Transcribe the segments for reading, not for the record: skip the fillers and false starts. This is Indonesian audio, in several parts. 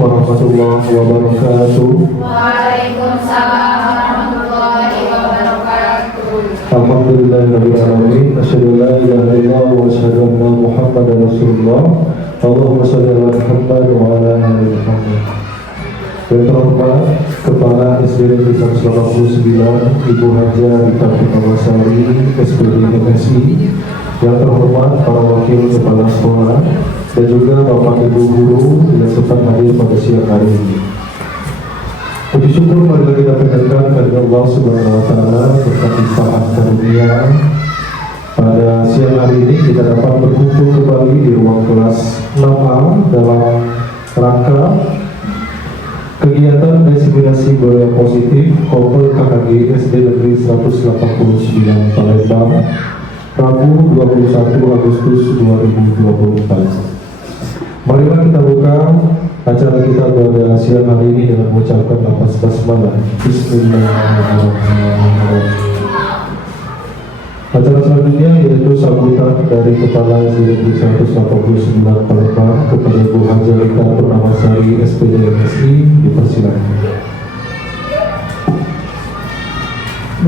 warahmatullahi wabarakatuh. Waalaikumsalam warahmatullahi wabarakatuh. Alhamdulillahirabbil alamin. Asyhadu an la ilaha illallah wa asyhadu anna Muhammadar Rasulullah. Allahumma shalli ala Muhammad wa ala ali Muhammad. Yang terhormat Kepala SD Negeri 189 Ibu Haja Rita Purnamasari SPD MSI, yang terhormat para wakil kepala sekolah dan juga Bapak Ibu guru yang sempat hadir pada siang hari ini. Puji syukur marilah kita panjatkan kepada Allah Subhanahu wa taala berkat limpahan karunia pada siang hari ini kita dapat berkumpul kembali di ruang kelas 6A dalam rangka kegiatan diseminasi budaya positif Kopel KKG SD Negeri 189 Palembang, Rabu 21 Agustus 2024. Marilah kita buka acara kita pada siang hari ini dengan mengucapkan lafaz basmalah. Bismillahirrahmanirrahim. Acara selanjutnya yaitu sambutan dari Kepala SD 189 Palembang kepada Ibu Haja Rita Purnamasari SPD MSI, dipersilakan.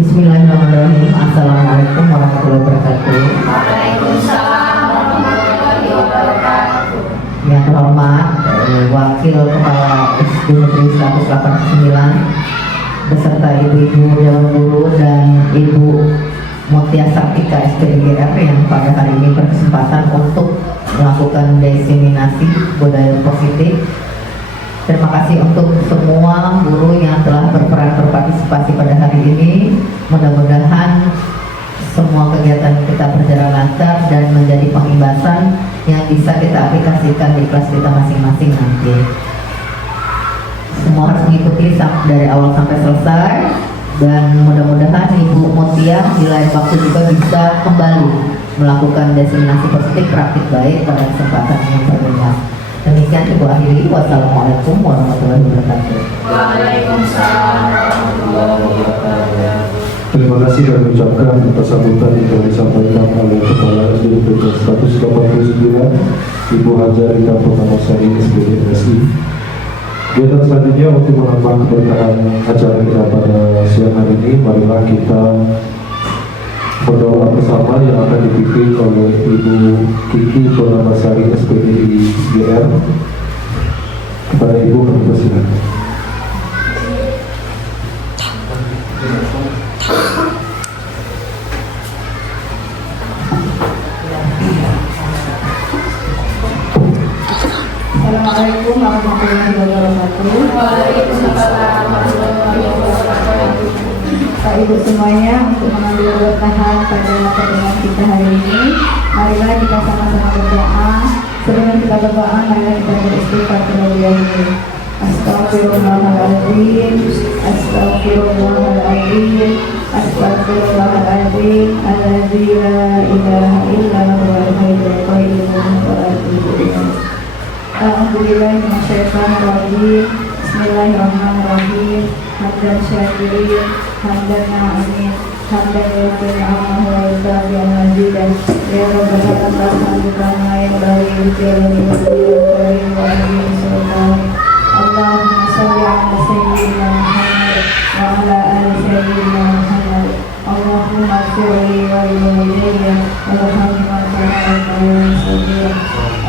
Bismillahirrahmanirrahim. Assalamualaikum warahmatullahi wabarakatuh. Waalaikumsalam warahmatullahi wabarakatuh. Yang terhormat Wakil Kepala SD Negeri 189 beserta ibu-ibu dewan guru dan Ibu Mutia Sartika SPDGR yang pada hari ini berkesempatan untuk melakukan diseminasi budaya positif. Terima kasih untuk semua guru yang telah berperan berpartisipasi pada hari ini. Mudah-mudahan semua kegiatan kita berjalan lancar dan menjadi pengimbasan yang bisa kita aplikasikan di kelas kita masing-masing nanti. Semua harus mengikuti dari awal sampai selesai, dan mudah-mudahan Ibu Mutia di lain waktu juga bisa kembali melakukan diseminasi positif praktik baik pada kesempatan yang berbeda. Demikian Ibu akhiri. Wassalamualaikum warahmatullahi wabarakatuh. Waalaikumsalam warahmatullahi wabarakatuh. Terima kasih kami ucapkan atas sambutan yang telah disampaikan oleh Kepala SD Negeri 189 Ibu Haja Rita Purnamasari SPD MSI. Kegiatan selanjutnya untuk menambah keberkahan acara kita pada siang hari ini, marilah kita berdoa bersama yang akan dipimpin oleh Ibu Kiki Purnamasari SPD GR. Kepada Ibu kami persilakan. Assalamualaikum warahmatullahi wabarakatuh. Waalaikumsalam warahmatullahi wabarakatuh. Pak Ibu semuanya, untuk mengambil bertahan pada pertemuan kita hari ini, marilah kita sama-sama berdoa. Sebelum kita berdoa, marilah kita beristighfar terlebih dahulu. Astagfirullahaladzim, Astagfirullahaladzim, Astagfirullahaladzim, Alladzi la ilaha illa huwal hayyul qayyum wa atubu ilaih. Alhamdulillah minasyaitonirrajim. Bismillahirrahmanirrahim. Hamdan syakirin, hamdan na'amin, hamdan yaqin amahu wa yudabi al-majidan. Ya Rabbana tas'alukan ma'in bari ujirani wa karim wa amin sultani. Allahumma salli ala sayyidina Muhammad wa ala ali sayyidina Muhammad. Allahumma firli wa ilayya wa rahimah wa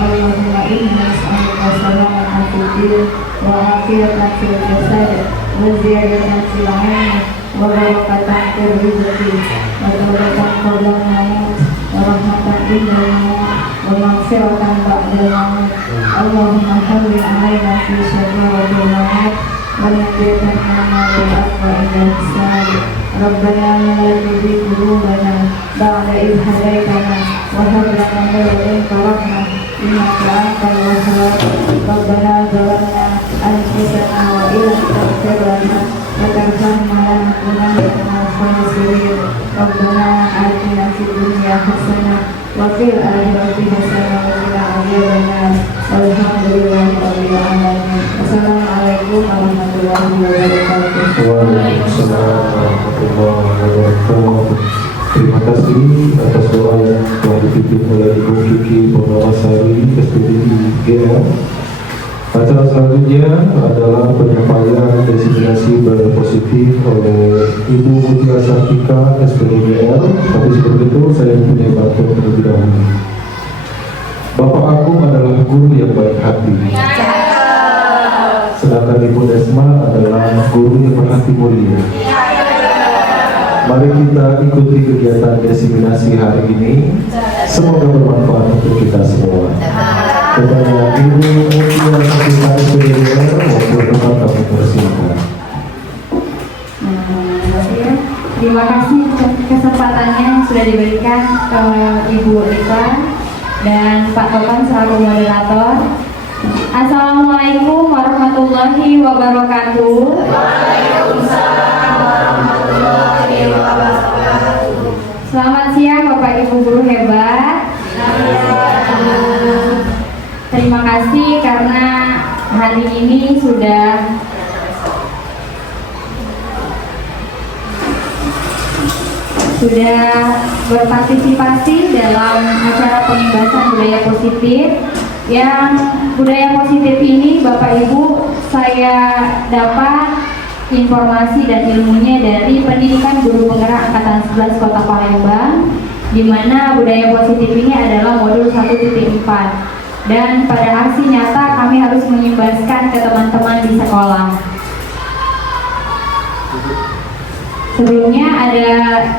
Allahumma inna nas'aluka salamatan fid din wa afiyatan fil jasad wa ziyadatan fil 'ilmi wa barakatan fil rizqi wa tawbatan qabla al-maut wa rahmatan indal maut wa maghfiratan ba'dal maut. Allahumma hawwin 'alaina fi shajaratil maut wa najjilna min al-aqwa ila al-islam. Rabbana la tuzigh qulubana ba'da idh hadaytana wa hab lana min ladunka rahmah innaka antal wahhab. Rabbana zalamna anfusana wa illam taghfir lana wa tarhamna lanakunanna minal khasirin. Rabbana atina fid dunya hasanah wa fil akhirati hasanah wa qina adzabannar. Walhamdulillahi rabbil alamin. Assalamualaikum warahmatullahi wabarakatuh. Waalaikumsalam warahmatullahi wabarakatuh. Terima kasih atas doa yang telah dipimpin oleh Ibu Kiki Purnamasari SPD GR. Acara selanjutnya adalah penyampaian designasi budaya positif oleh Ibu Mutia Sartika SPDGL. Tapi sebelum itu saya mempunyai baton terlebih dahulu. Bapak Agung adalah guru yang baik hati. Sedangkan Ibu Desma adalah guru yang berhati mulia. Mari kita ikuti kegiatan desiminasi hari ini. Semoga bermanfaat untuk kita semua. Kepada Ibu Mutia Sartika SPDGL maupun tempat kami persilakan. Terima kasih kesempatannya yang sudah diberikan ke Ibu Rita dan Pak Topan selaku moderator. Assalamualaikum warahmatullahi wabarakatuh. Waalaikumsalam warahmatullahi wabarakatuh. Selamat siang Bapak Ibu guru hebat. Terima kasih karena hari ini sudah berpartisipasi dalam acara pengibasan budaya positif. Yang budaya positif ini Bapak Ibu saya dapat informasi dan ilmunya dari Pendidikan Guru Penggerak Angkatan 11 Kota Palembang, di mana budaya positif ini adalah modul 1.4 dan pada aksi nyata kami harus mengimbaskan ke teman-teman di sekolah. Sebelumnya ada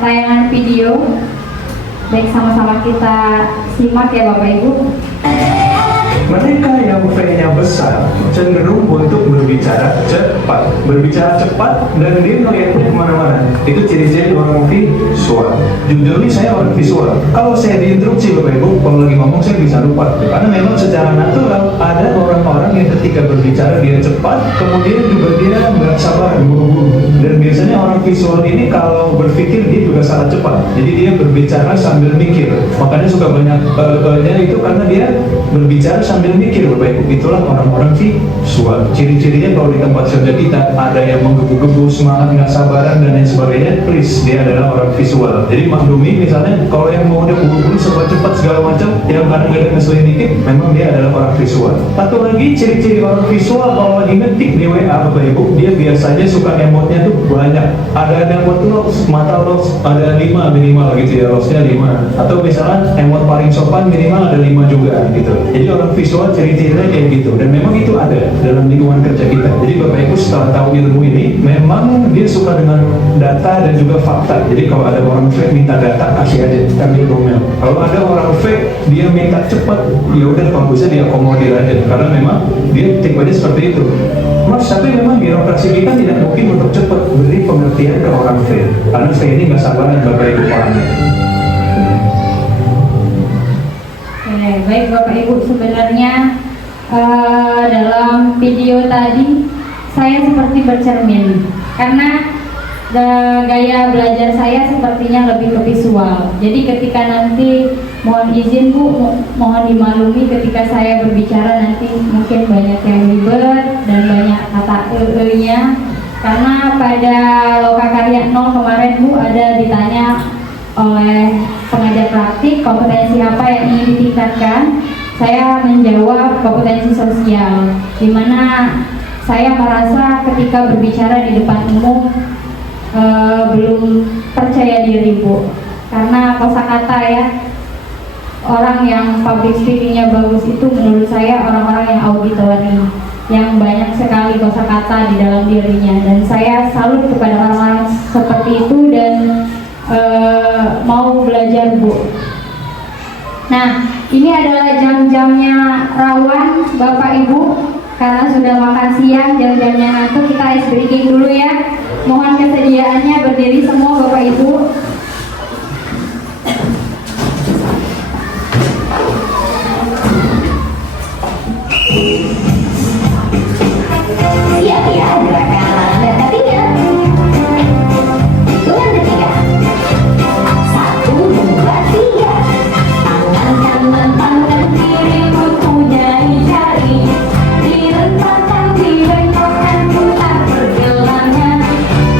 tayangan video, baik sama-sama kita simak ya Bapak Ibu. Mereka yang V-nya besar cenderung untuk berbicara cepat, dan dia melihatnya kemana-mana. Itu ciri-ciri orang visual. Jujur nih saya orang visual. Kalau saya diinstruksi Bapak Ibu, kalau lagi ngomong saya bisa lupa. Karena memang secara natural ada orang-orang yang ketika berbicara dia cepat, kemudian juga dia nggak sabar, buru-buru. Dan biasanya orang visual ini kalau berpikir dia juga sangat cepat. Jadi dia berbicara sambil mikir. Makanya suka banyak itu karena dia berbicara sambil mikir Bapak Ibu. Itulah orang-orang visual. Ciri-cirinya kalau di tempat kerja kita ada yang menggebu-gebu, semangat, nggak sabaran dan lain sebagainya, please dia adalah orang visual. Jadi maklumi misalnya kalau yang mau udah buru-buru cepat-cepat segala macam, yang kadang-kadang ngeselin dikit, memang dia adalah orang visual. Satu lagi ciri-ciri orang visual kalau lagi ngetik di WA Bapak Ibu, dia biasanya suka emotnya tuh banyak. Ada emot los, mata los, ada 5 minimal gitu ya, losnya 5. Atau misalnya emot paling sopan minimal ada 5 juga gitu. Jadi orang visual ciri-cirinya kayak gitu, dan memang itu ada dalam lingkungan kerja kita. Jadi Bapak Ibu setelah tahu ilmu ini, memang dia suka dengan data dan juga fakta. Jadi kalau ada orang fake minta data, kasih aja, kami ngomel. Kalau ada orang fake dia minta cepat, ya udah kalau bisa dia akomodir aja, karena memang dia tipenya seperti itu. Mas, tapi memang birokrasi kita tidak mungkin untuk cepat beri pengertian ke orang fake, karena fake ini nggak sabaran Bapak Ibu pahamnya. Baik Bapak Ibu, sebenarnya dalam video tadi saya seperti bercermin karena gaya belajar saya sepertinya lebih ke visual. Jadi ketika nanti mohon izin Bu, mohon dimaklumi ketika saya berbicara nanti mungkin banyak yang ribet dan banyak kata nya karena pada Lokakarya 0 kemarin Bu ada ditanya oleh pengajar praktik kompetensi apa yang ingin ditingkatkan. Saya menjawab kompetensi sosial, di mana saya merasa ketika berbicara di depan umum belum percaya diri Bu, karena kosakata ya, orang yang public speakingnya bagus itu menurut saya orang-orang yang auditory, yang banyak sekali kosakata di dalam dirinya, dan saya salut kepada orang-orang seperti itu dan mau belajar Bu. Nah, ini adalah jam-jamnya rawan Bapak Ibu, karena sudah makan siang, jam-jamnya ngantuk, kita ice breaking dulu ya. Mohon kesediaannya berdiri semua Bapak Ibu. Siap ya, gerakan dan ketiga. Hitungan ketiga. 1, 2, 3. Tangan kanan, tangan kiri, mempunyai jari. Direntangkan, dibengkokkan, putar pergelangan.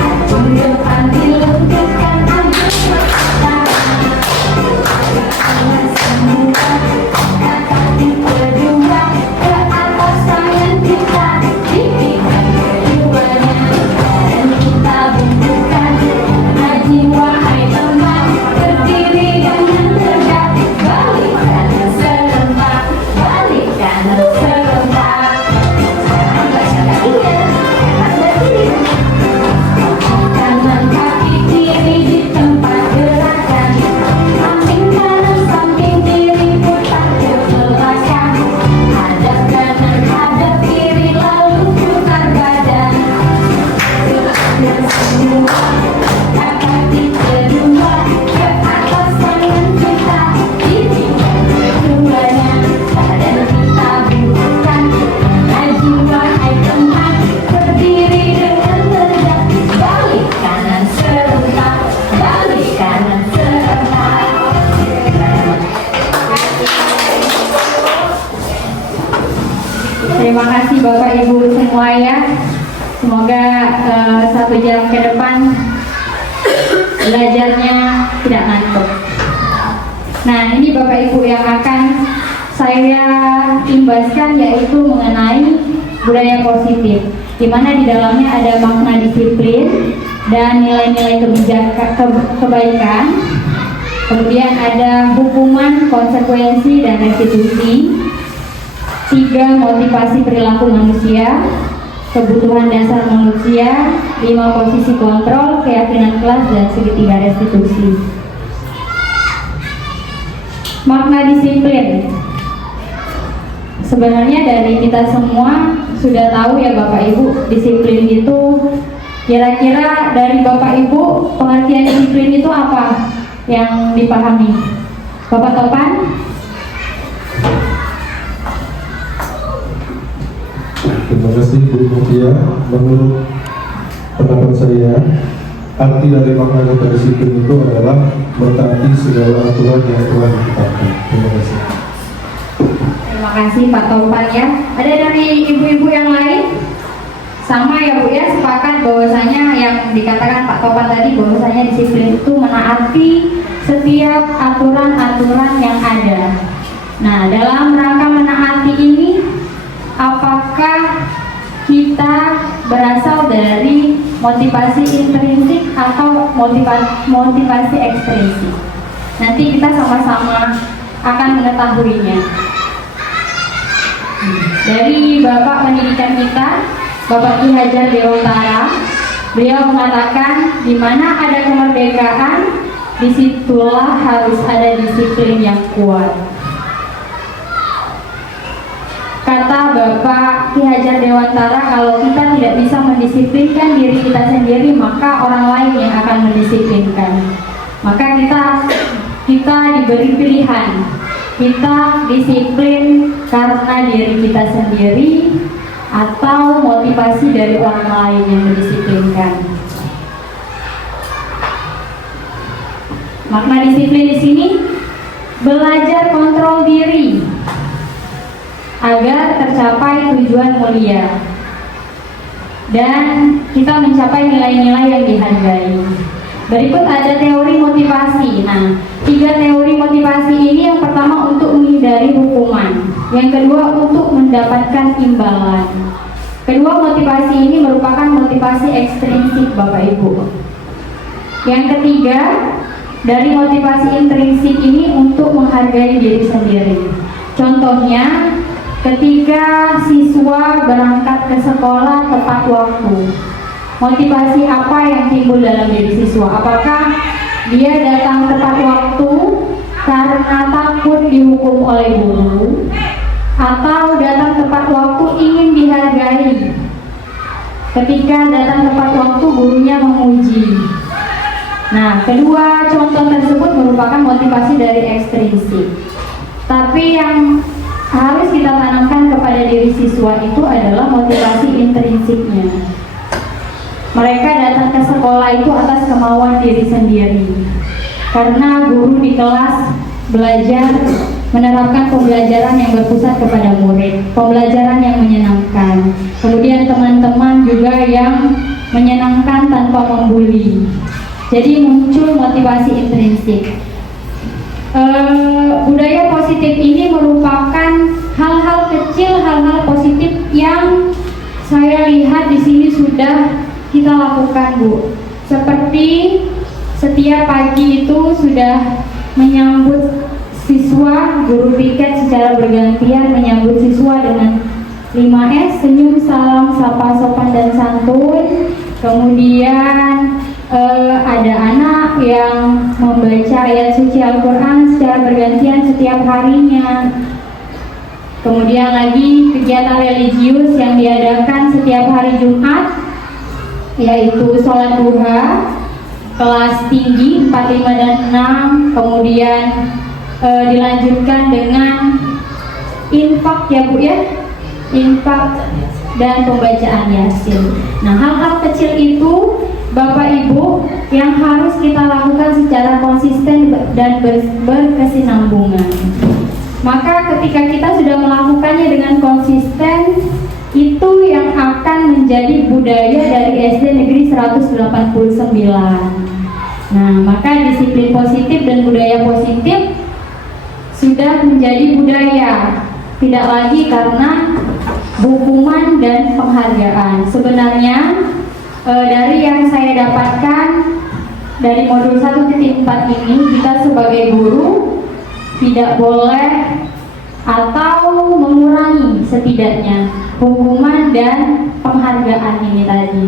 Acung depan, dilengkapkan, ambil tangan. Tangan semua, kaki kedua, ke atas tangan kiri. Ibu semua ya. Semoga 1 jam ke depan belajarnya tidak ngantuk. Nah, ini Bapak Ibu yang akan saya imbaskan, yaitu mengenai budaya positif, di mana di dalamnya ada makna disiplin dan nilai-nilai kebaikan. Kemudian ada hukuman, konsekuensi, dan restitusi. 3. Motivasi perilaku manusia, kebutuhan dasar manusia. 5. Posisi kontrol, keyakinan kelas, dan segitiga restitusi. Makna disiplin. Sebenarnya dari kita semua sudah tahu ya Bapak Ibu, disiplin itu kira-kira dari Bapak Ibu pengertian disiplin itu apa yang dipahami? Bapak Topan? Terima kasih Bu Mutia. Menurut pendapat saya, arti dari makna kata disiplin itu adalah mentaati segala aturan yang telah ditetapkan. Terima kasih. Terima kasih Pak Topan ya. Ada dari ibu-ibu yang lain? Sama ya Bu ya, sepakat bahwasanya yang dikatakan Pak Topan tadi, bahwasanya disiplin itu menaati setiap aturan-aturan yang ada. Nah, dalam rangka menaati ini, apakah kita berasal dari motivasi intrinsik atau motivasi ekstrinsik? Nanti kita sama-sama akan mengetahuinya. Dari Bapak pendidikan kita, Bapak Ki Hajar Dewantara, beliau mengatakan, di mana ada kemerdekaan, disitulah harus ada disiplin yang kuat. Kata Bapak Ki Hajar Dewantara, kalau kita tidak bisa mendisiplinkan diri kita sendiri, maka orang lain yang akan mendisiplinkan. Maka kita diberi pilihan, kita disiplin karena diri kita sendiri atau motivasi dari orang lain yang mendisiplinkan. Makna disiplin di sini belajar kontrol diri agar tercapai tujuan mulia dan kita mencapai nilai-nilai yang dihargai. Berikut ada teori motivasi. Nah, 3 teori motivasi ini, yang pertama untuk menghindari hukuman, yang kedua untuk mendapatkan imbalan. Kedua motivasi ini merupakan motivasi ekstrinsik Bapak Ibu. Yang ketiga, dari motivasi intrinsik ini untuk menghargai diri sendiri. Contohnya, ketika siswa berangkat ke sekolah tepat waktu, motivasi apa yang timbul dalam diri siswa? Apakah dia datang tepat waktu karena takut dihukum oleh guru, atau datang tepat waktu ingin dihargai? Ketika datang tepat waktu, gurunya memuji. Nah, kedua contoh tersebut merupakan motivasi dari ekstrinsik. Tapi yang harus kita tanamkan kepada diri siswa itu adalah motivasi intrinsiknya. Mereka datang ke sekolah itu atas kemauan diri sendiri, karena guru di kelas belajar menerapkan pembelajaran yang berpusat kepada murid, pembelajaran yang menyenangkan. Kemudian teman-teman juga yang menyenangkan tanpa membuli. Jadi muncul motivasi intrinsik. Budaya positif ini merupakan hal-hal kecil, hal-hal positif yang saya lihat di sini sudah kita lakukan, Bu. Seperti setiap pagi itu sudah menyambut siswa, guru piket secara bergantian menyambut siswa dengan 5S, senyum, salam, sapa, sopan, dan santun. Kemudian ada anak yang membaca ayat suci Al-Quran secara bergantian setiap harinya. Kemudian lagi kegiatan religius yang diadakan setiap hari Jumat, yaitu sholat duha kelas tinggi 4, 5, dan 6. Kemudian dilanjutkan dengan infak ya Bu ya, infak dan pembacaan Yasin. Nah, hal-hal kecil itu Bapak Ibu yang harus kita lakukan secara konsisten dan berkesinambungan. Maka ketika kita sudah melakukannya dengan konsisten, itu yang akan menjadi budaya dari SD Negeri 189. Nah, maka disiplin positif dan budaya positif sudah menjadi budaya, tidak lagi karena hukuman dan penghargaan. Sebenarnya dari yang saya dapatkan dari modul 1.4 ini, kita sebagai guru tidak boleh atau mengurangi setidaknya hukuman dan penghargaan ini tadi,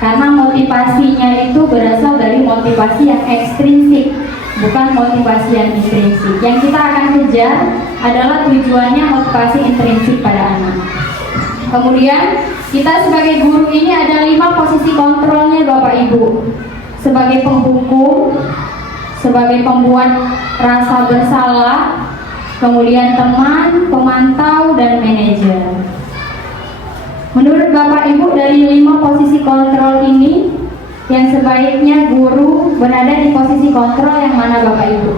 karena motivasinya itu berasal dari motivasi yang ekstrinsik, bukan motivasi yang intrinsik. Yang kita akan kejar adalah tujuannya motivasi intrinsik pada anak. Kemudian kita sebagai guru ini ada 5 posisi kontrolnya Bapak Ibu. Sebagai penghukum, sebagai pembuat rasa bersalah, kemudian teman, pemantau, dan manajer. Menurut Bapak Ibu, dari 5 posisi kontrol ini, yang sebaiknya guru berada di posisi kontrol yang mana Bapak Ibu?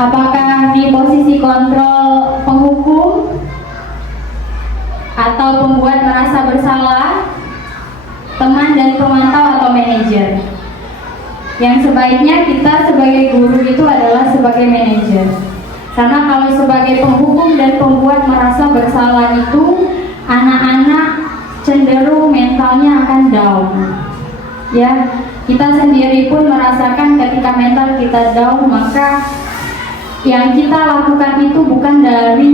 Apakah di posisi kontrol penghukum, atau pembuat merasa bersalah, teman dan pemantau, atau manajer? Yang sebaiknya kita sebagai guru itu adalah sebagai manajer. Karena kalau sebagai penghukum dan pembuat merasa bersalah itu, anak-anak cenderung mentalnya akan down. Ya, kita sendiri pun merasakan ketika mental kita down, maka yang kita lakukan itu bukan dari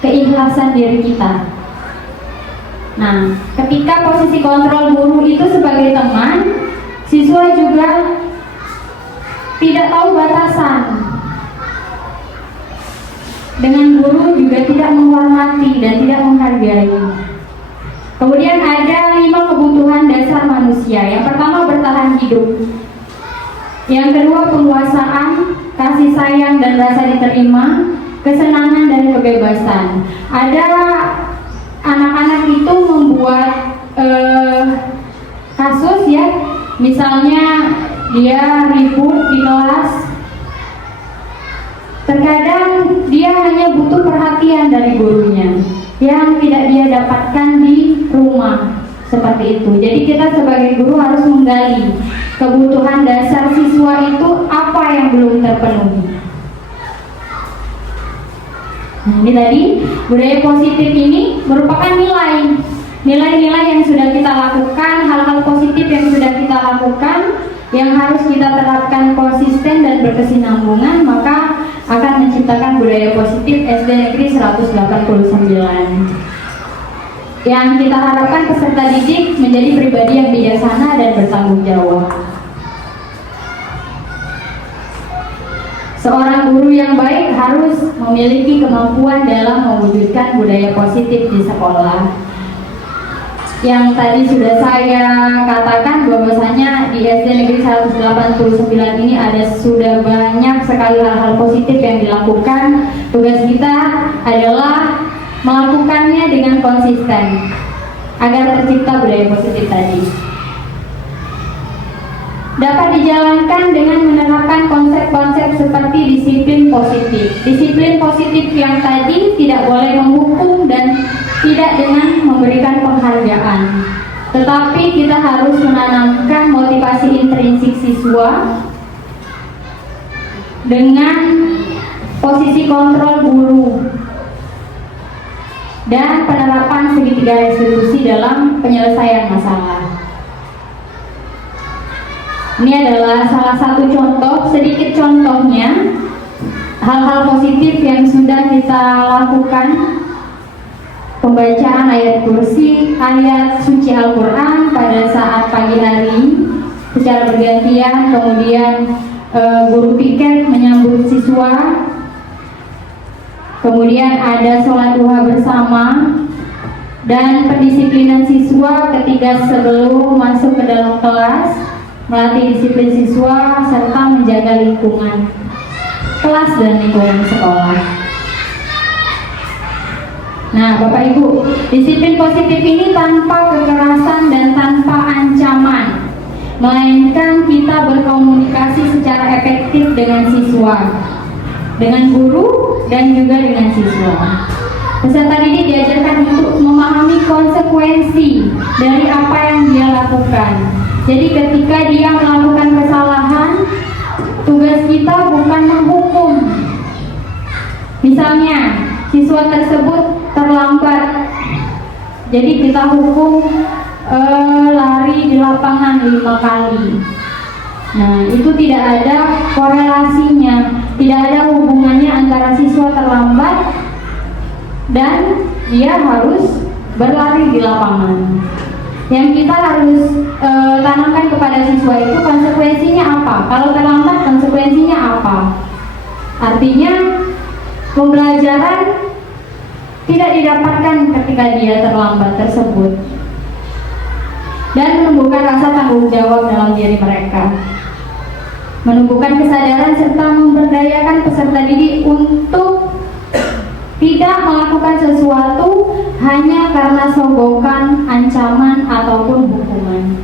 keikhlasan diri kita. Nah, ketika posisi kontrol guru itu sebagai teman, siswa juga tidak tahu batasan. Dengan guru juga tidak menghormati dan tidak menghargai. Kemudian ada 5 kebutuhan dasar manusia. Yang pertama, bertahan hidup. Yang kedua, penguasaan, kasih sayang dan rasa diterima, kesenangan dan kebebasan. Ada anak-anak itu membuat kasus ya, misalnya dia ribut di kelas, terkadang dia hanya butuh perhatian dari gurunya yang tidak dia dapatkan di rumah, seperti itu. Jadi kita sebagai guru harus menggali kebutuhan dasar siswa itu apa yang belum terpenuhi. Nah, ini tadi budaya positif ini merupakan nilai-nilai yang sudah kita lakukan, hal-hal positif yang sudah kita lakukan, yang harus kita terapkan konsisten dan berkesinambungan, maka akan menciptakan budaya positif SD Negeri 189. Yang kita harapkan peserta didik menjadi pribadi yang bijaksana dan bertanggung jawab. Seorang guru yang baik harus memiliki kemampuan dalam mewujudkan budaya positif di sekolah. Yang tadi sudah saya katakan bahwasanya di SD Negeri 189 ini sudah banyak sekali hal-hal positif yang dilakukan. Tugas kita adalah melakukannya dengan konsisten agar tercipta budaya positif tadi. Dapat dijalankan dengan menerapkan konsep-konsep seperti disiplin positif. Disiplin positif yang tadi tidak boleh menghukum dan tidak dengan memberikan penghargaan, tetapi kita harus menanamkan motivasi intrinsik siswa dengan posisi kontrol guru dan penerapan segitiga restitusi dalam penyelesaian masalah. Ini adalah salah satu contoh, sedikit contohnya hal-hal positif yang sudah kita lakukan. Pembacaan ayat kursi, ayat suci Al-Quran pada saat pagi hari secara bergantian, kemudian guru piket menyambut siswa, kemudian ada sholat duha bersama, dan pendisiplinan siswa ketika sebelum masuk ke dalam kelas, melatih disiplin siswa serta menjaga lingkungan kelas dan lingkungan sekolah. Nah, Bapak Ibu, disiplin positif ini tanpa kekerasan dan tanpa ancaman, melainkan kita berkomunikasi secara efektif dengan siswa, dengan guru, dan juga dengan siswa. Peserta didik diajarkan untuk memahami konsekuensi dari apa yang dia lakukan. Jadi ketika dia melakukan kesalahan, tugas kita bukan menghukum. Misalnya, siswa tersebut terlambat, jadi kita hukum lari di lapangan 5 kali. Nah, itu tidak ada korelasinya, tidak ada hubungannya antara siswa terlambat dan dia harus berlari di lapangan. Yang kita harus tanamkan kepada siswa itu konsekuensinya apa. Kalau terlambat, konsekuensinya apa. Artinya pembelajaran tidak didapatkan ketika dia terlambat tersebut, dan menumbuhkan rasa tanggung jawab dalam diri mereka, menumbuhkan kesadaran serta memberdayakan peserta didik untuk tidak melakukan sesuatu hanya karena sogokan, ancaman, ataupun hukuman.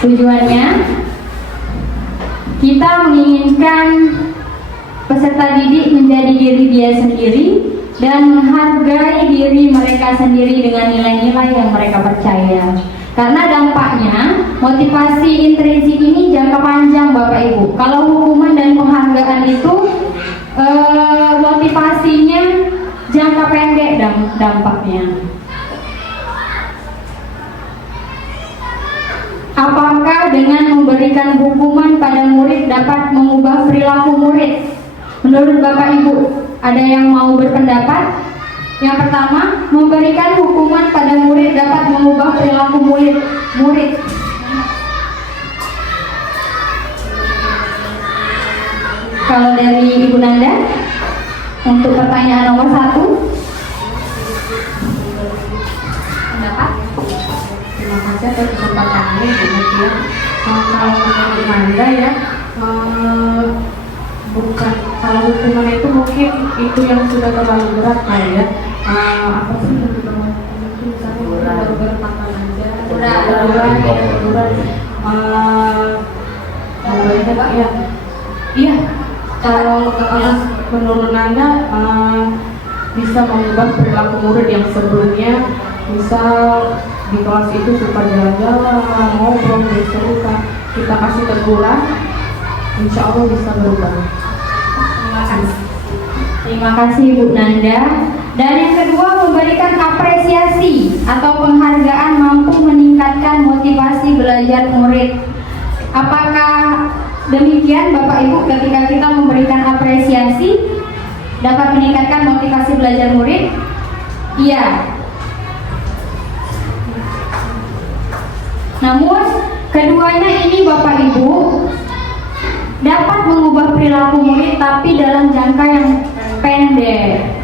Tujuannya, kita menginginkan peserta didik menjadi diri dia sendiri dan menghargai diri mereka sendiri dengan nilai-nilai yang mereka percaya. Karena dampaknya, motivasi intrinsik ini jangka panjang Bapak Ibu. Kalau hukuman dan penghargaan itu motivasinya jangka pendek dampaknya. Apakah dengan memberikan hukuman pada murid dapat mengubah perilaku murid? Menurut Bapak Ibu, ada yang mau berpendapat? Yang pertama, memberikan hukuman pada murid dapat mengubah perilaku murid. Kalau dari Ibu Nanda, untuk pertanyaan nomor 1, pendapat? Terima kasih atas kesempatannya, Bu Mutia. Kalau menurut Nanda ya, bukan, kalau hukuman itu mungkin itu yang sudah terlalu berat kali ya. Apa sih yang kita mau, mungkin misalnya baru berpakan aja, berat. Iya. Kalau menurut Nanda bisa mengubah perilaku murid yang sebelumnya, misal di kelas itu suka jalan-jalan, ngobrol, berseru, kita kasih teguran, insya Allah bisa berubah. Terima kasih Bu Nanda. Dan yang kedua, memberikan apresiasi atau penghargaan mampu meningkatkan motivasi belajar murid. Apakah demikian Bapak Ibu, ketika kita memberikan apresiasi dapat meningkatkan motivasi belajar murid? Iya. Namun keduanya ini Bapak Ibu dapat mengubah perilaku murid tapi dalam jangka yang pendek.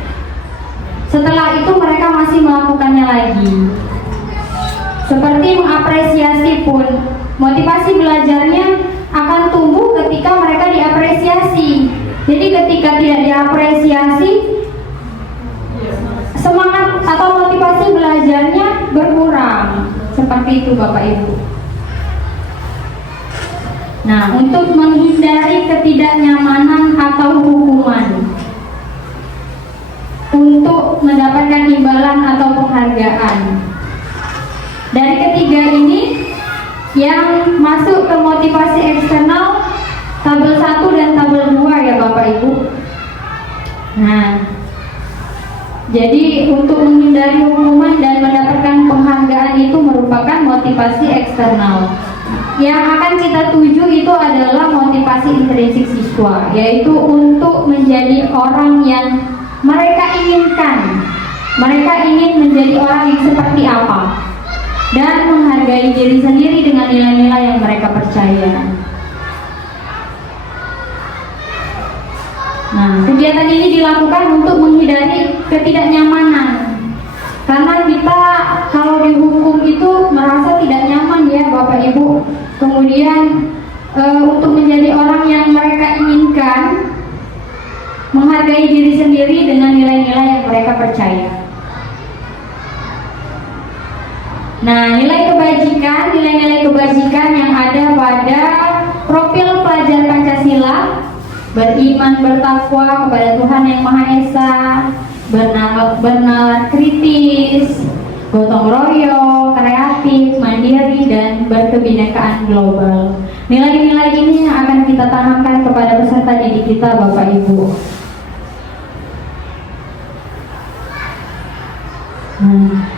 Setelah itu mereka masih melakukannya lagi. Seperti mengapresiasi pun, motivasi belajarnya akan tumbuh ketika mereka diapresiasi. Jadi ketika tidak diapresiasi, semangat atau motivasi belajarnya berkurang. Seperti itu Bapak Ibu. Nah, untuk menghindari ketidaknyamanan atau hukuman, untuk mendapatkan imbalan atau penghargaan, dari ketiga ini yang masuk ke motivasi eksternal, tabel 1 dan tabel 2 ya Bapak Ibu. Nah, jadi untuk menghindari hukuman dan mendapatkan penghargaan itu merupakan motivasi eksternal. Yang akan kita tuju itu adalah motivasi intrinsik siswa, yaitu untuk menjadi orang yang mereka inginkan. Mereka ingin menjadi orang yang seperti apa, dan menghargai diri sendiri dengan nilai-nilai yang mereka percaya. Nah, kegiatan ini dilakukan untuk menghindari ketidaknyamanan. Karena kita kalau dihukum itu merasa tidak nyaman ya Bapak Ibu. Kemudian untuk menjadi orang yang mereka inginkan, menghargai diri sendiri dengan nilai-nilai yang mereka percaya. Nah, nilai-nilai kebajikan yang ada pada profil pelajar Pancasila: beriman, bertakwa kepada Tuhan Yang Maha Esa, bernalar kritis, gotong royong, kreatif, mandiri, dan berkebinekaan global. Nilai-nilai ini yang akan kita tanamkan kepada peserta didik kita, Bapak Ibu.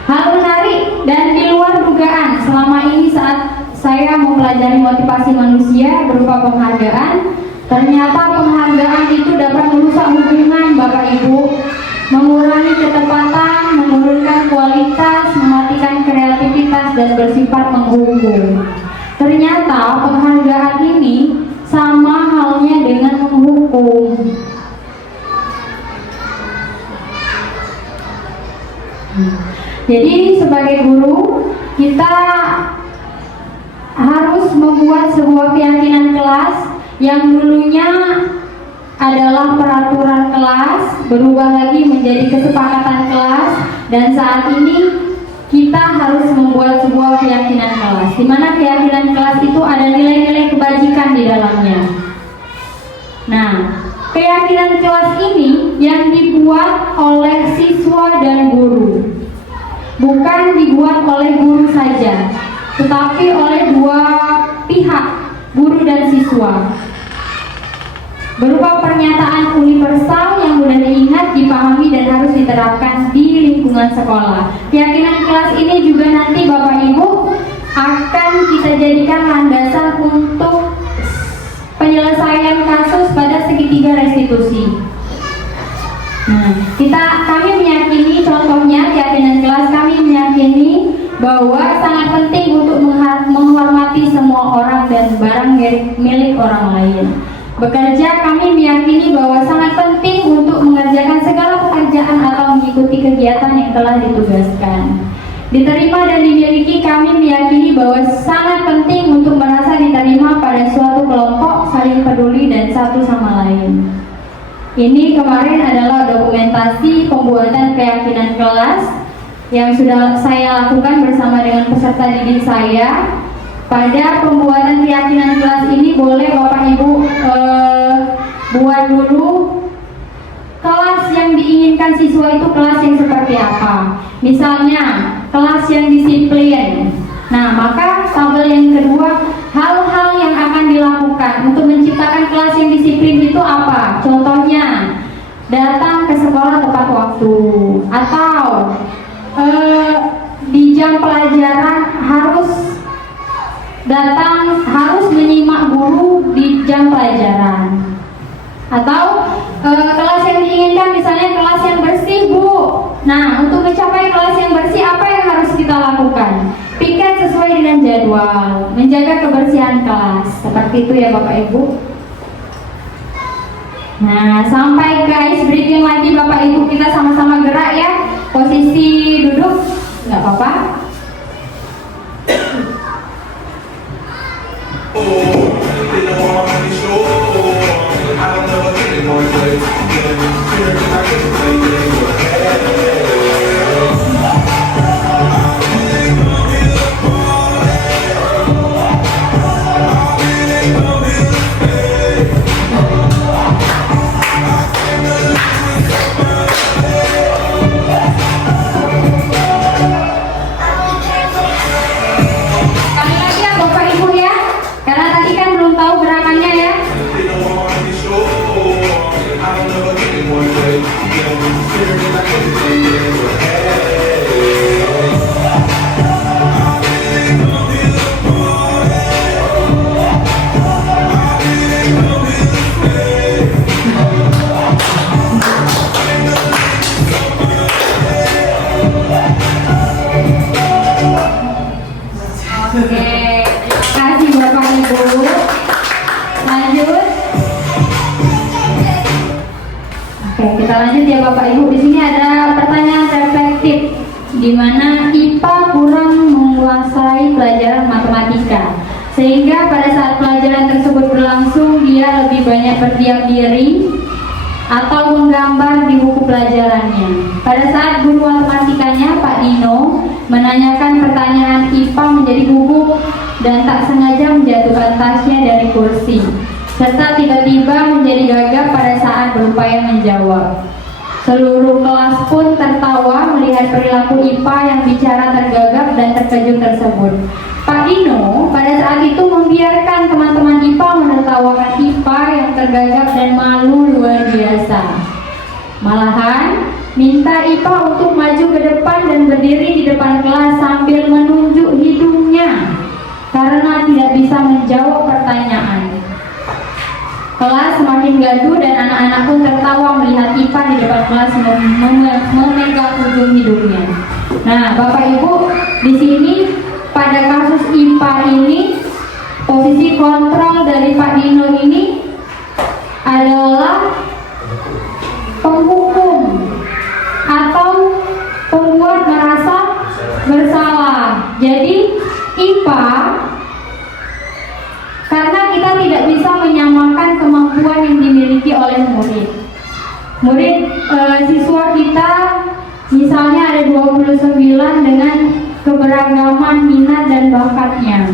Hal menarik dan di luar dugaan selama ini saat saya mempelajari motivasi manusia berupa penghargaan, ternyata penghargaan itu dapat merusak hubungan, Bapak Ibu, mengurangi ketepatan, menurunkan kualitas, mematikan kreativitas, dan bersifat menghukum. Ternyata penghargaan ini sama halnya dengan menghukum. Jadi sebagai guru kita harus membuat sebuah keyakinan kelas yang dulunya adalah peraturan kelas, berubah lagi menjadi kesepakatan kelas, dan saat ini kita harus membuat sebuah keyakinan kelas, di mana keyakinan kelas itu ada nilai-nilai kebajikan di dalamnya. Nah, keyakinan kelas ini yang dibuat oleh siswa dan guru, bukan dibuat oleh guru saja, tetapi oleh dua pihak, guru dan siswa, berupa pernyataan universal yang mudah diingat, dipahami, dan harus diterapkan di lingkungan sekolah. Keyakinan kelas ini juga nanti Bapak Ibu akan kita jadikan landasan untuk penyelesaian kasus pada segitiga restitusi. Nah, kami meyakini, contohnya keyakinan kelas kami meyakini bahwa sangat penting untuk menghormati semua orang dan barang milik orang lain. Bekerja, kami meyakini bahwa sangat penting untuk mengerjakan segala pekerjaan atau mengikuti kegiatan yang telah ditugaskan. Diterima dan dimiliki, kami meyakini bahwa sangat penting untuk merasa diterima pada suatu kelompok, saling peduli dan satu sama lain. Ini kemarin adalah dokumentasi pembuatan keyakinan kelas yang sudah saya lakukan bersama dengan peserta didik saya. Pada pembuatan keyakinan kelas ini boleh Bapak Ibu buat dulu kelas yang diinginkan siswa itu kelas yang seperti apa. Misalnya kelas yang disiplin. Nah, maka tabel yang kedua, hal-hal yang akan dilakukan untuk menciptakan kelas yang disiplin itu apa? Contohnya, datang ke sekolah tepat waktu, atau di jam pelajaran harus menyimak guru di jam pelajaran. Atau kelas yang diinginkan misalnya kelas yang bersih, Bu. Nah, untuk mencapai kelas yang bersih, apa yang harus kita lakukan? Piket sesuai dengan jadwal, menjaga kebersihan kelas. Seperti itu ya Bapak Ibu. Nah, sampai ke ice breathing lagi Bapak Ibu, kita sama-sama gerak ya. Posisi duduk, nggak apa-apa. Kita lanjut ya Bapak Ibu. Di sini ada pertanyaan reflektif, di mana IPA kurang menguasai pelajaran matematika, sehingga pada saat pelajaran tersebut berlangsung dia lebih banyak berdiam diri atau menggambar di buku pelajarannya. Pada saat guru matematikanya Pak Dino menanyakan pertanyaan, IPA menjadi gugup dan tak sengaja menjatuhkan tasnya dari kursi, serta tiba-tiba menjadi gagap pada saat berupaya menjawab. Seluruh kelas pun tertawa melihat perilaku IPA yang bicara tergagap dan terkejut tersebut. Pak Dino pada saat itu membiarkan teman-teman IPA menertawakan IPA yang tergagap dan malu luar biasa. Malahan minta IPA untuk maju ke depan dan berdiri di depan kelas sambil menunjuk hidungnya karena tidak bisa menjawab pertanyaan. Kelas semakin gaduh dan anak-anak pun tertawa melihat IPA di depan kelas memegang ujung hidungnya. Nah, Bapak Ibu, di sini pada kasus IPA ini posisi kontrol dari Pak Dino ini adalah penghukum atau pembuat merasa bersalah. Jadi IPA, karena kita tidak bisa menyamakan kemampuan yang dimiliki oleh murid. Siswa kita misalnya ada 29 dengan keberagaman minat dan bakatnya.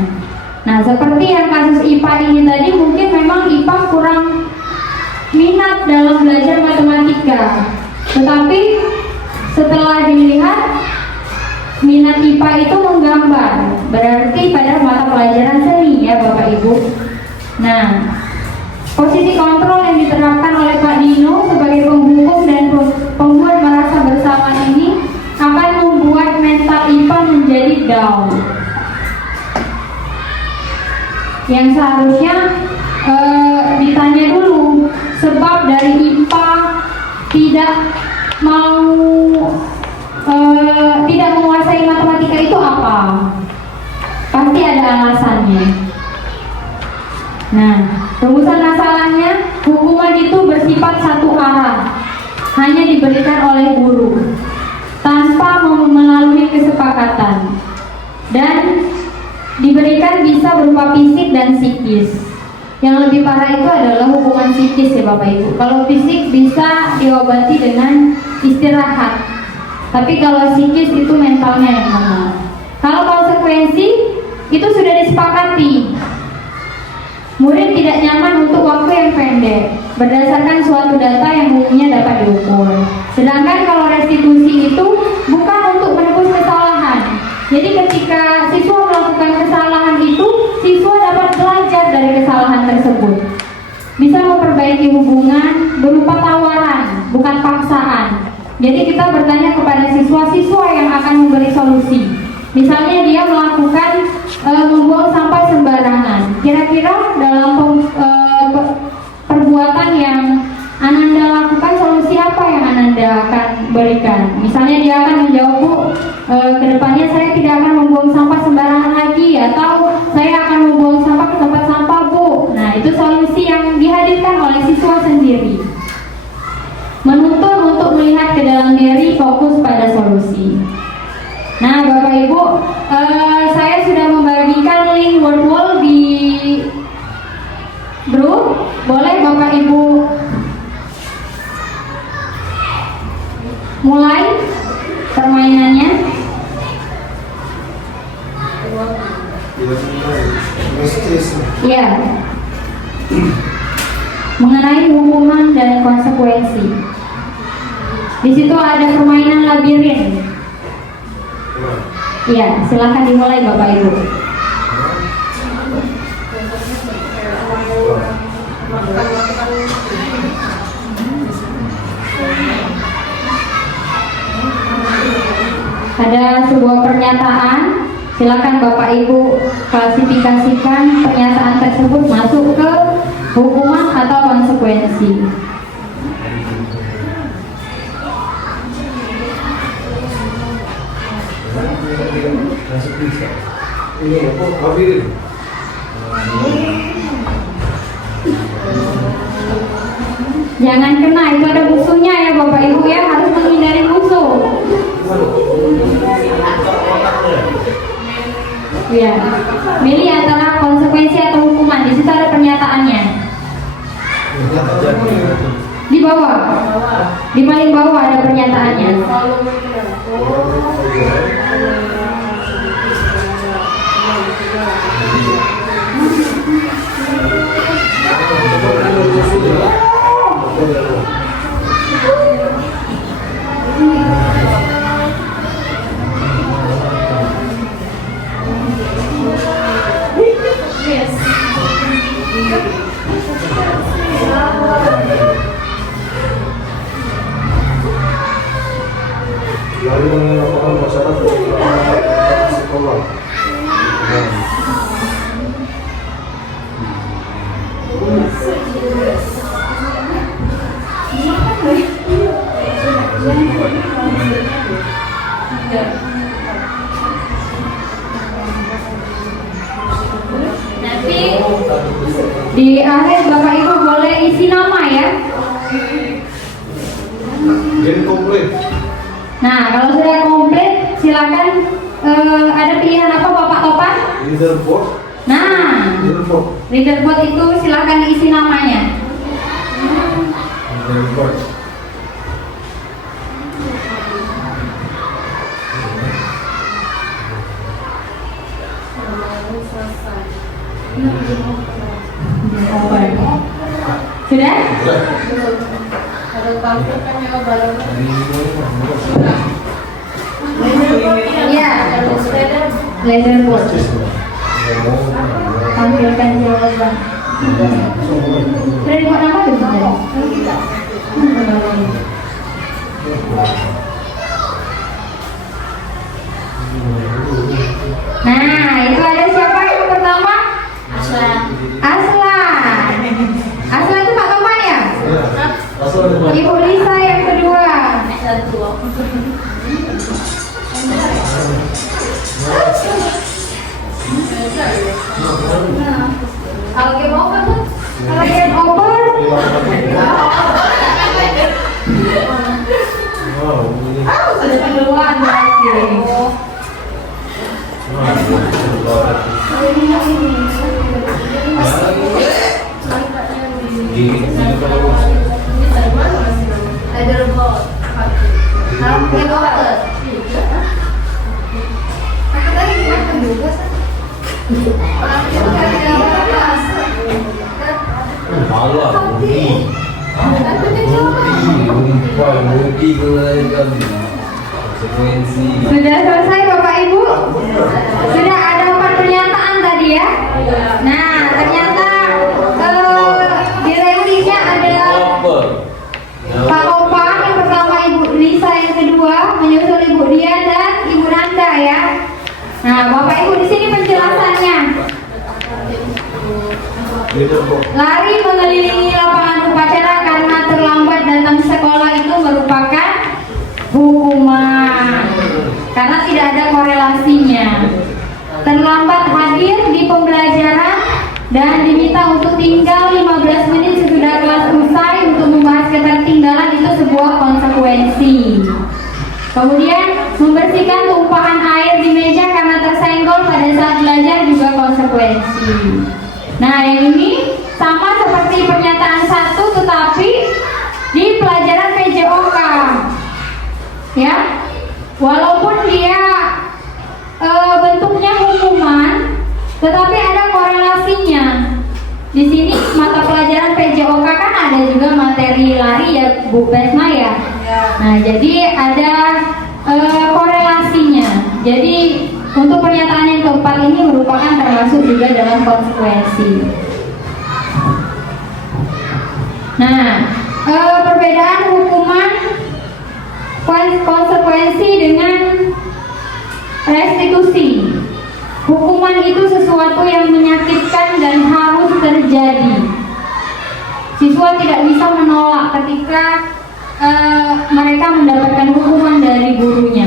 Nah, seperti yang kasus IPA ini tadi, mungkin memang IPA kurang minat dalam belajar matematika. Tetapi setelah dilihat minat IPA itu menggambar, berarti pada mata pelajaran seni ya Bapak Ibu. Nah, posisi kontrol yang diterapkan oleh Pak Dino sebagai penghukum dan pembuat merasa bersalah ini akan membuat mental IPA menjadi down. Yang seharusnya ditanya dulu sebab dari IPA tidak menguasai matematika itu apa? Pasti ada alasannya. Nah, rumusan masalahnya, hukuman itu bersifat satu arah, hanya diberikan oleh guru tanpa melalui kesepakatan, dan diberikan bisa berupa fisik dan psikis. Yang lebih parah itu adalah hukuman psikis ya Bapak Ibu. Kalau fisik bisa diobati dengan istirahat, tapi kalau psikis itu mentalnya yang kena. Kalau konsekuensi itu sudah disepakati. Murid tidak nyaman untuk waktu yang pendek berdasarkan suatu data yang umumnya dapat diukur. Sedangkan kalau restitusi itu bukan untuk menebus kesalahan. Jadi ketika siswa melakukan kesalahan itu, siswa dapat belajar dari kesalahan tersebut. Bisa memperbaiki hubungan berupa tawaran, bukan paksaan. Jadi kita bertanya kepada siswa-siswa yang akan memberi solusi. Misalnya dia melakukan membuang sampah sembarangan. Kira-kira dalam perbuatan yang Ananda lakukan, solusi apa yang Ananda akan berikan? Misalnya dia akan menjawab, Bu, kedepannya saya tidak akan membuang sampah sembarangan lagi, atau saya akan membuang sampah ke tempat sampah, Bu. Nah, itu solusi yang dihadirkan oleh siswa sendiri. Menuntun untuk melihat ke dalam diri, fokus pada solusi. Nah, Bapak Ibu, saya sudah membagikan link word wall di grup. Boleh Bapak Ibu mulai permainannya? Ya, mengenai hukuman dan konsekuensi. Di situ ada permainan labirin. Iya, silakan dimulai Bapak Ibu. Ada sebuah pernyataan, silakan Bapak Ibu klasifikasikan pernyataan tersebut masuk ke hukuman atau konsekuensi. Jangan kena, itu ada musuhnya ya Bapak Ibu ya, harus menghindari musuh. Ya, milih antara konsekuensi atau hukuman. Di situ ada pernyataannya. Di bawah, di paling bawah ada pernyataannya. Di akhir Bapak Ibu boleh isi nama ya. Jadi komplit. Nah, kalau sudah komplit silakan ada pilihan apa Bapak Topan? Leaderboard. Nah, leaderboard itu silakan diisi namanya. Leaderboard. Sudah? Iya. Leaderboard. Tampilkan jawaban. Sudah dibuat nama belum? Nah, itu ada siapa yang pertama? Aslan. Aslan itu Pak Topan ya? Ibu Lisa yang kedua. Kalau game over tuh? Kalau game over? Sudah keduluan berarti. Sudah selesai Bapak Ibu? Sudah ada 4 pernyataan tadi ya? Nah, ternyata di rankingnya ada Pak Topan yang pertama, Ibu Lisa yang kedua, menyusul Ibu Dian dan Ibu Nanda ya. Nah, Bapak Ibu di sini penjelasannya. Lari mengelilingi lapangan upacara karena terlambat datang sekolah itu merupakan hukuman karena tidak ada korelasinya. Terlambat hadir di pembelajaran dan diminta untuk tinggal 15 menit sesudah kelas usai untuk membahas ketertinggalan itu sebuah konsekuensi. Kemudian membersihkan tumpahan air di meja karena tersenggol pada saat belajar juga konsekuensi. Nah, yang ini sama seperti pernyataan 1 tetapi di pelajaran PJOK. Ya, walaupun dia bentuknya hukuman, tetapi ada korelasinya. Di sini mata pelajaran PJOK kan ada juga materi lari ya, Bu Besma ya. Nah, jadi ada korelasinya. Jadi untuk pernyataan yang keempat ini merupakan termasuk juga dalam konsekuensi. Nah, perbedaan hukuman konsekuensi dengan restitusi. Hukuman itu sesuatu yang menyakitkan dan harus terjadi. Siswa tidak bisa menolak ketika mereka mendapatkan hukuman dari gurunya.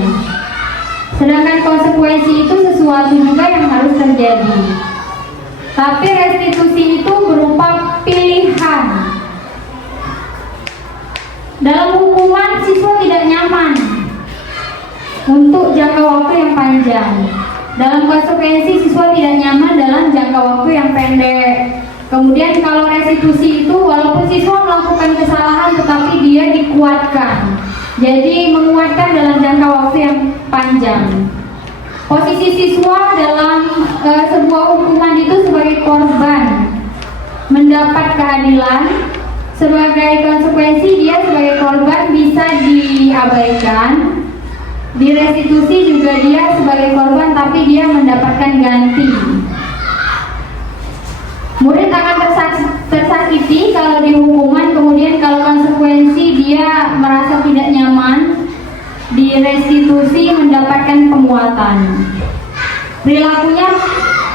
Sedangkan konsekuensi itu sesuatu juga yang harus terjadi. Tapi restitusi itu berupa pilihan. Dalam hukuman siswa tidak nyaman untuk jangka waktu yang panjang. Dalam konsekuensi siswa tidak nyaman dalam jangka waktu yang pendek. Kemudian kalau restitusi itu walaupun siswa melakukan kesalahan tetapi dia dikuatkan. Jadi menguatkan dalam jangka waktu yang panjang. Posisi siswa dalam sebuah hukuman itu sebagai korban mendapat keadilan. Sebagai konsekuensi dia sebagai korban bisa diabaikan. Di restitusi juga dia sebagai korban tapi dia mendapatkan ganti. Murid akan tersakiti kalau di hukuman, kemudian kalau konsekuensi dia merasa tidak nyaman, di restitusi mendapatkan penguatan. Perilakunya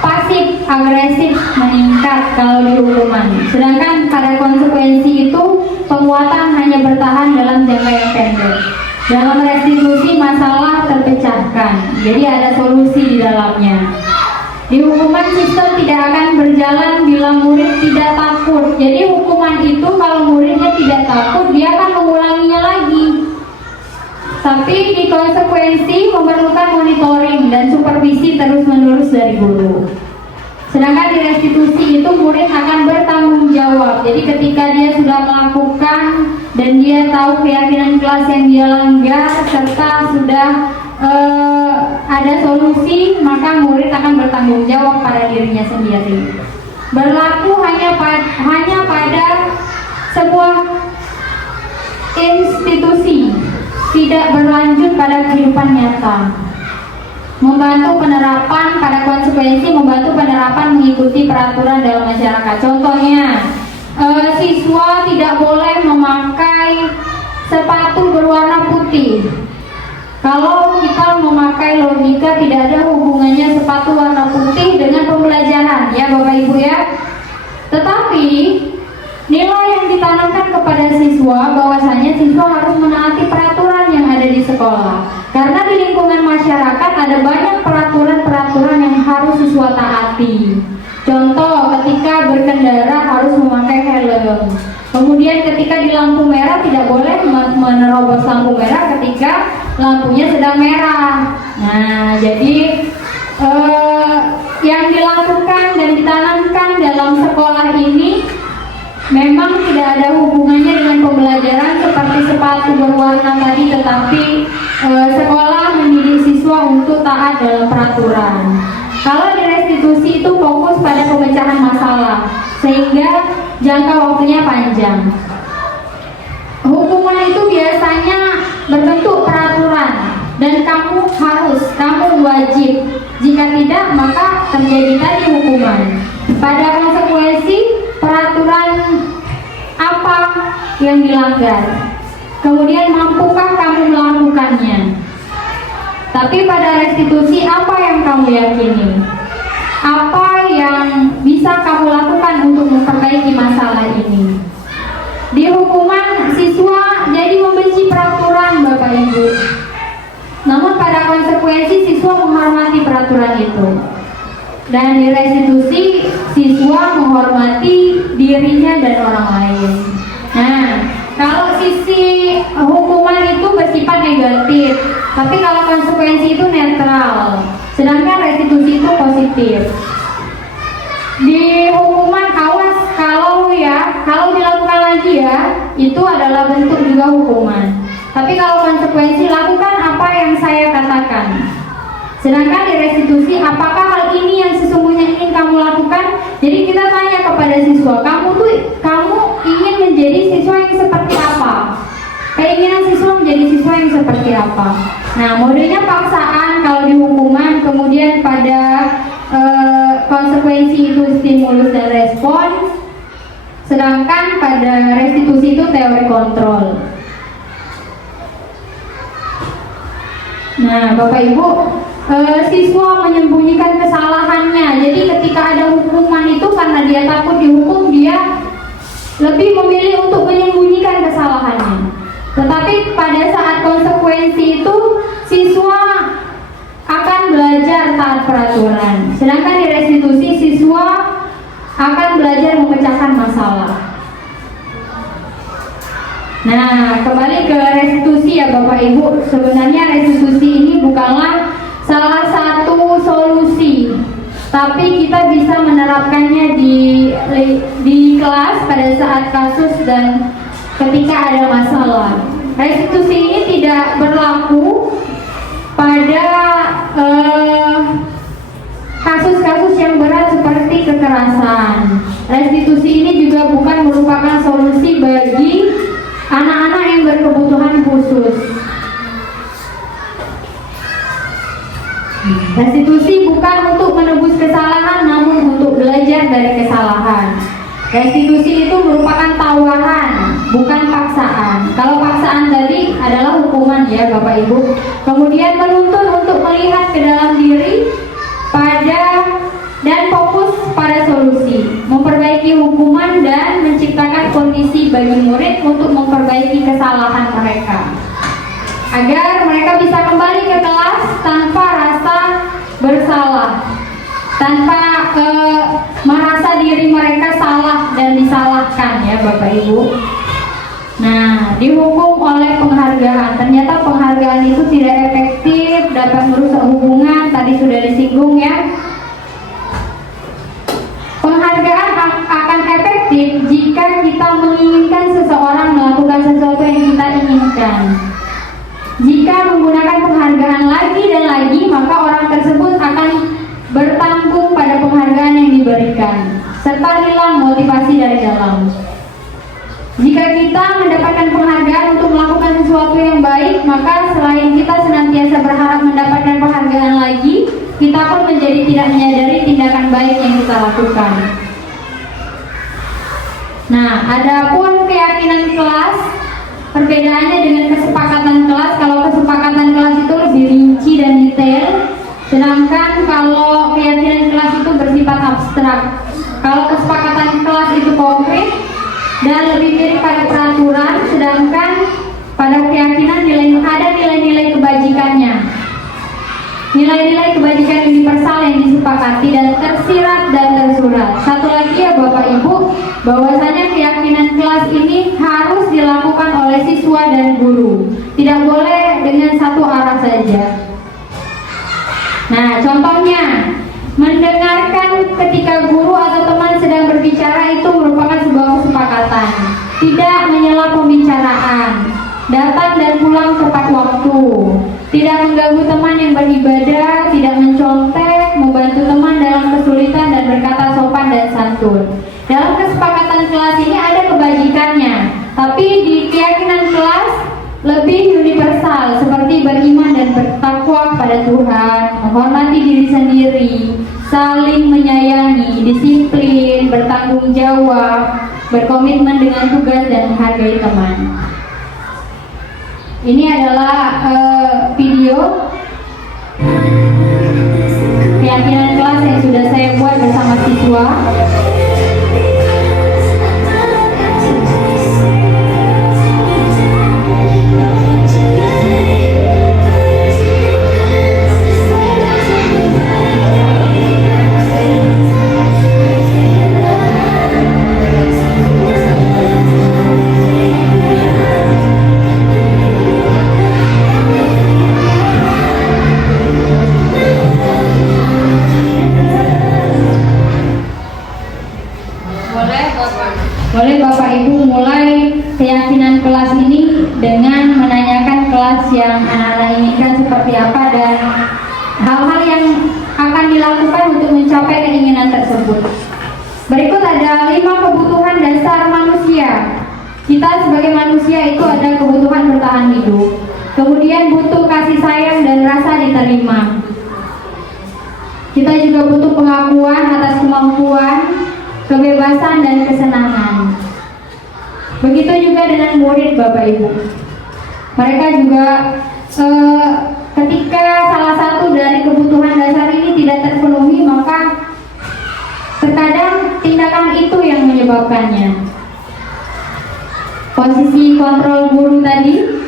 pasif agresif meningkat kalau di hukuman, sedangkan pada konsekuensi itu penguatan hanya bertahan dalam jangka yang pendek. Dalam restitusi masalah terpecahkan, jadi ada solusi di dalamnya. Di hukuman sistem tidak akan berjalan bila murid tidak takut. Jadi hukuman itu kalau muridnya tidak takut, dia akan mengulanginya lagi. Tapi di konsekuensi memerlukan monitoring dan supervisi terus-menerus dari guru. Sedangkan di restitusi itu murid akan bertanggung jawab. Jadi ketika dia sudah melakukan dan dia tahu keyakinan kelas yang dia langgar serta sudah ada solusi, maka murid akan bertanggung jawab pada dirinya sendiri. Berlaku hanya pada sebuah institusi, tidak berlanjut pada kehidupan nyata. Membantu penerapan pada konsekuensi, membantu penerapan mengikuti peraturan dalam masyarakat. Contohnya, siswa tidak boleh memakai sepatu berwarna putih. Kalau kita memakai logika, tidak ada hubungannya sepatu warna putih dengan pembelajaran, ya Bapak Ibu ya. Tetapi nilai yang ditanamkan kepada siswa bahwasanya siswa harus menaati peraturan yang ada di sekolah. Karena di lingkungan masyarakat ada banyak peraturan-peraturan yang harus siswa taati. Contoh, ketika berkendara harus memakai helm. Kemudian ketika di lampu merah tidak boleh menerobos lampu merah ketika lampunya sedang merah. Nah, jadi yang dilakukan dan ditanamkan dalam sekolah ini memang tidak ada hubungannya dengan pembelajaran seperti sepatu berwarna tadi, tetapi sekolah mendidik siswa untuk taat dalam peraturan. Kalau di restitusi itu fokus pada pemecahan masalah, sehingga jangka waktunya panjang. Hukuman itu biasanya berbentuk peraturan dan kamu wajib. Jika tidak, maka terjadi tadi hukuman. Pada konsekuensi peraturan apa yang dilanggar, kemudian mampukah kamu melakukannya. Tapi pada restitusi apa yang kamu yakini? Apa yang bisa kamu lakukan untuk memperbaiki masalah ini? Di hukuman siswa jadi membenci peraturan Bapak Ibu. Namun pada konsekuensi siswa menghormati peraturan itu. Dan di restitusi siswa menghormati dirinya dan orang lain. Nah, kalau sisi hukuman itu bersifat negatif, tapi kalau konsekuensi itu netral. Sedangkan restitusi itu positif. Di hukuman awas kalau dilakukan lagi ya, itu adalah bentuk juga hukuman. Tapi kalau konsekuensi, lakukan apa yang saya katakan. Sedangkan di restitusi, apakah hal ini yang sesungguhnya ingin kamu lakukan? Jadi kita tanya kepada siswa, kamu ingin menjadi siswa yang seperti apa? Keinginan siswa menjadi siswa yang seperti apa? Nah, modenya paksaan kalau di hukuman, kemudian pada konsekuensi itu stimulus dan respon. Sedangkan pada restitusi itu teori kontrol. Nah, Bapak Ibu, siswa menyembunyikan kesalahannya. Jadi ketika ada hukuman itu karena dia takut dihukum, dia lebih memilih untuk menyembunyikan kesalahannya. Tetapi pada saat konsekuensi itu siswa akan belajar taat peraturan. Sedangkan di restitusi siswa akan belajar memecahkan masalah. Nah, kembali ke restitusi ya Bapak Ibu. Sebenarnya restitusi ini bukanlah salah satu solusi, tapi kita bisa menerapkannya di kelas pada saat kasus dan ketika ada masalah. Restitusi ini tidak berlaku pada kasus-kasus yang berat seperti kekerasan. Restitusi ini juga bukan merupakan solusi bagi anak-anak yang berkebutuhan khusus. Restitusi bukan untuk menebus kesalahan, namun untuk belajar dari kesalahan. Restitusi itu merupakan tawaran, bukan paksaan. Kalau paksaan tadi adalah hukuman ya Bapak Ibu. Kemudian menuntut untuk melihat ke dalam diri dan fokus pada solusi, memperbaiki hukuman dan menciptakan kondisi bagi murid untuk memperbaiki kesalahan mereka, agar mereka bisa kembali ke kelas tanpa rasa bersalah. tanpa merasa diri mereka salah dan disalahkan ya Bapak Ibu. Nah, dihukum oleh penghargaan. Ternyata penghargaan itu tidak efektif, dapat merusak hubungan. Tadi sudah disinggung ya. Penghargaan akan efektif jika kita menginginkan seseorang melakukan sesuatu yang kita inginkan. Jika menggunakan penghargaan lagi dan lagi, maka orang tersebut akan bertanggung pada penghargaan yang diberikan, serta hilang motivasi dari dalam. Jika kita mendapatkan penghargaan untuk melakukan sesuatu yang baik, maka selain kita senantiasa berharap mendapatkan penghargaan lagi, kita pun menjadi tidak menyadari tindakan baik yang kita lakukan. Nah, adapun keyakinan kelas, perbedaannya dengan kesepakatan kelas. Kalau kesepakatan kelas itu lebih rinci dan detail, sedangkan kalau keyakinan kelas itu bersifat abstrak. Kalau kesepakatan kelas itu konkret dan lebih mirip pada peraturan, sedangkan pada keyakinan ada nilai-nilai kebajikannya. Nilai-nilai kebajikan universal yang disepakati dan tersirat dan tersurat. Satu lagi ya Bapak Ibu, bahwasanya keyakinan kelas ini harus dilakukan oleh siswa dan guru. Tidak boleh dengan satu arah saja. Nah, contohnya, mendengarkan ketika guru atau teman sedang berbicara itu merupakan sebuah kesepakatan. Tidak menyela pembicaraan, datang dan pulang tepat waktu, tidak mengganggu teman yang beribadah, tidak mencontek, membantu teman dalam kesulitan dan berkata sopan dan santun. Dalam kesepakatan kelas ini ada kebajikannya, tapi di keyakinan kelas lebih universal, seperti beriman dan bertakwa kepada Tuhan, menghormati diri sendiri, saling menyayangi, disiplin, bertanggung jawab, berkomitmen dengan tugas dan menghargai teman. Ini adalah video keyakinan kelas yang sudah saya buat bersama siswa. Boleh Bapak Ibu mulai keyakinan kelas ini dengan menanyakan kelas yang anak-anak inginkan seperti apa dan hal-hal yang akan dilakukan untuk mencapai keinginan tersebut. Berikut ada 5 kebutuhan dasar manusia. Kita sebagai manusia itu ada kebutuhan bertahan hidup, kemudian butuh kasih sayang dan rasa diterima. Kita juga butuh pengakuan atas kemampuan, kebebasan dan kesenangan. Begitu juga dengan murid Bapak Ibu. Mereka juga ketika salah satu dari kebutuhan dasar ini tidak terpenuhi, maka terkadang tindakan itu yang menyebabkannya. Posisi kontrol guru tadi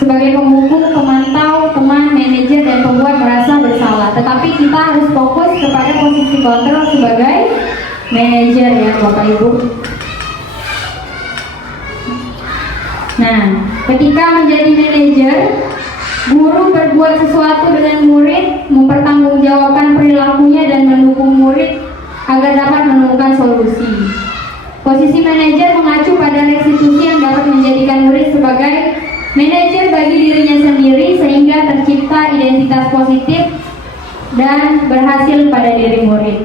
sebagai penghukum, pemantau, teman, manajer, dan pembuat merasa bersalah. Tetapi kita harus fokus kepada posisi kontrol sebagai manajer ya Bapak Ibu. Nah, ketika menjadi manajer, guru berbuat sesuatu dengan murid, mempertanggungjawabkan perilakunya dan mendukung murid agar dapat menemukan solusi. Posisi manajer mengacu pada restitusi yang dapat menjadikan murid sebagai manajer bagi dirinya sendiri sehingga tercipta identitas positif dan berhasil pada diri murid.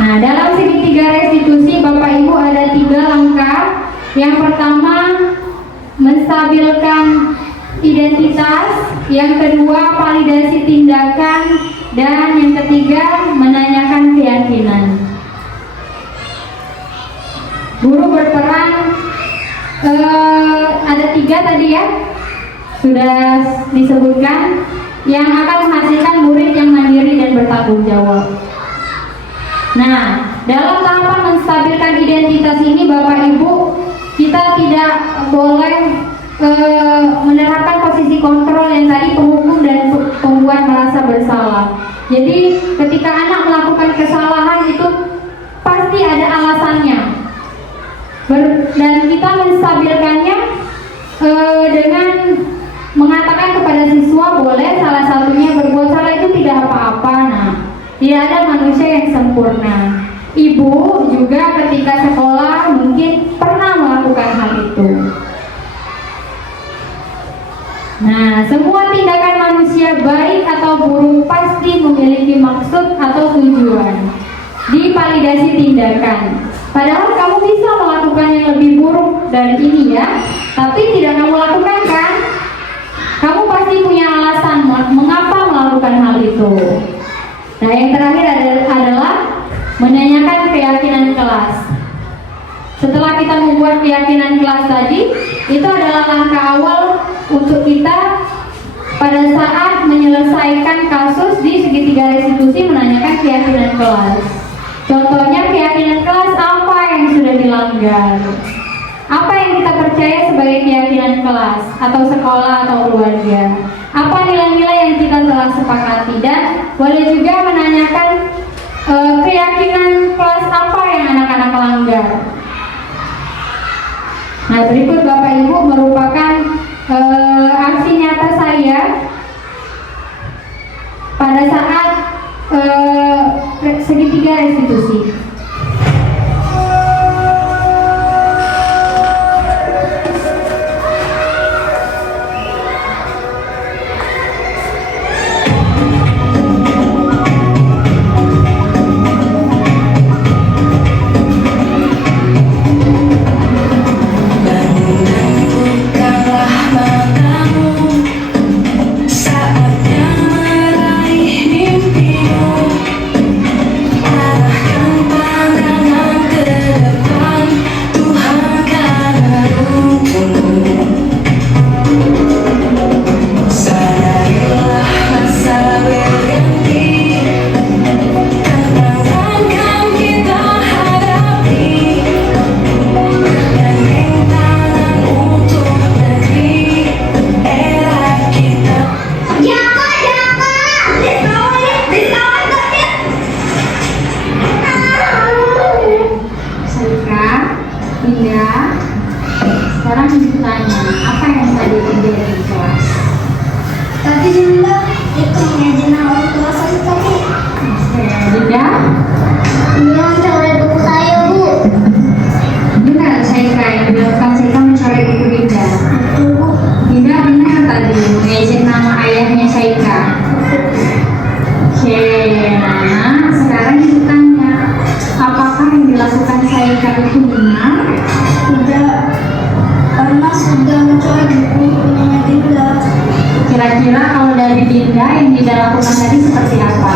Nah, dalam segitiga restitusi Bapak Ibu ada 3 langkah. Yang pertama, menstabilkan identitas. Yang kedua, validasi tindakan. Dan yang ketiga, menanyakan keyakinan. Guru berperan ada 3 tadi ya, sudah disebutkan, yang akan menghasilkan murid yang mandiri dan bertanggung jawab. Nah, dalam tahapan menstabilkan identitas ini Bapak Ibu, kita tidak boleh menerapkan posisi kontrol yang tadi penghukum dan pembuat merasa bersalah. Jadi ketika anak melakukan kesalahan itu pasti ada alasannya. Dan kita menstabilkannya dengan mengatakan kepada siswa boleh salah satunya berbuat salah itu tidak apa-apa. Nah, tidak ada manusia yang sempurna. Ibu juga ketika sekolah mungkin pernah melakukan hal itu. Nah, semua tindakan manusia baik atau buruk pasti memiliki maksud atau tujuan. Divalidasi tindakan. Padahal kamu bisa melakukan yang lebih buruk dari ini ya, tapi tidak kamu lakukan kan? Kamu pasti punya alasan mengapa melakukan hal itu. Nah, yang terakhir adalah menanyakan keyakinan kelas. Setelah kita membuat keyakinan kelas tadi, itu adalah langkah awal untuk kita pada saat menyelesaikan kasus di segitiga restitusi menanyakan keyakinan kelas. Contohnya keyakinan kelas apa yang sudah dilanggar, apa yang kita percaya sebagai keyakinan kelas atau sekolah atau keluarga, apa nilai-nilai yang kita telah sepakati, dan boleh juga menanyakan keyakinan kelas apa yang anak-anak langgar. Nah, berikut Bapak Ibu merupakan aksi nyata saya pada saat segitiga restitusi. Sekarang ditanya, apa yang tadi terjadi di kelas? Tadi Dinda itu ngajarin orang tua saya tadi. Dinda? Iya, mencoret buku saya, Bu. Benar, Saika yang bilang Saika mencoret buku Dinda. Betul, Bu. Dinda benar tadi mengejek nama ayahnya Saika. Oke, nah sekarang ditanya, apakah yang dilakukan Saika itu benar? Tidak, karena sudah mencoret bukunya Dinda. Kira-kira kalau dari Dinda yang Dinda lakukan tadi seperti apa?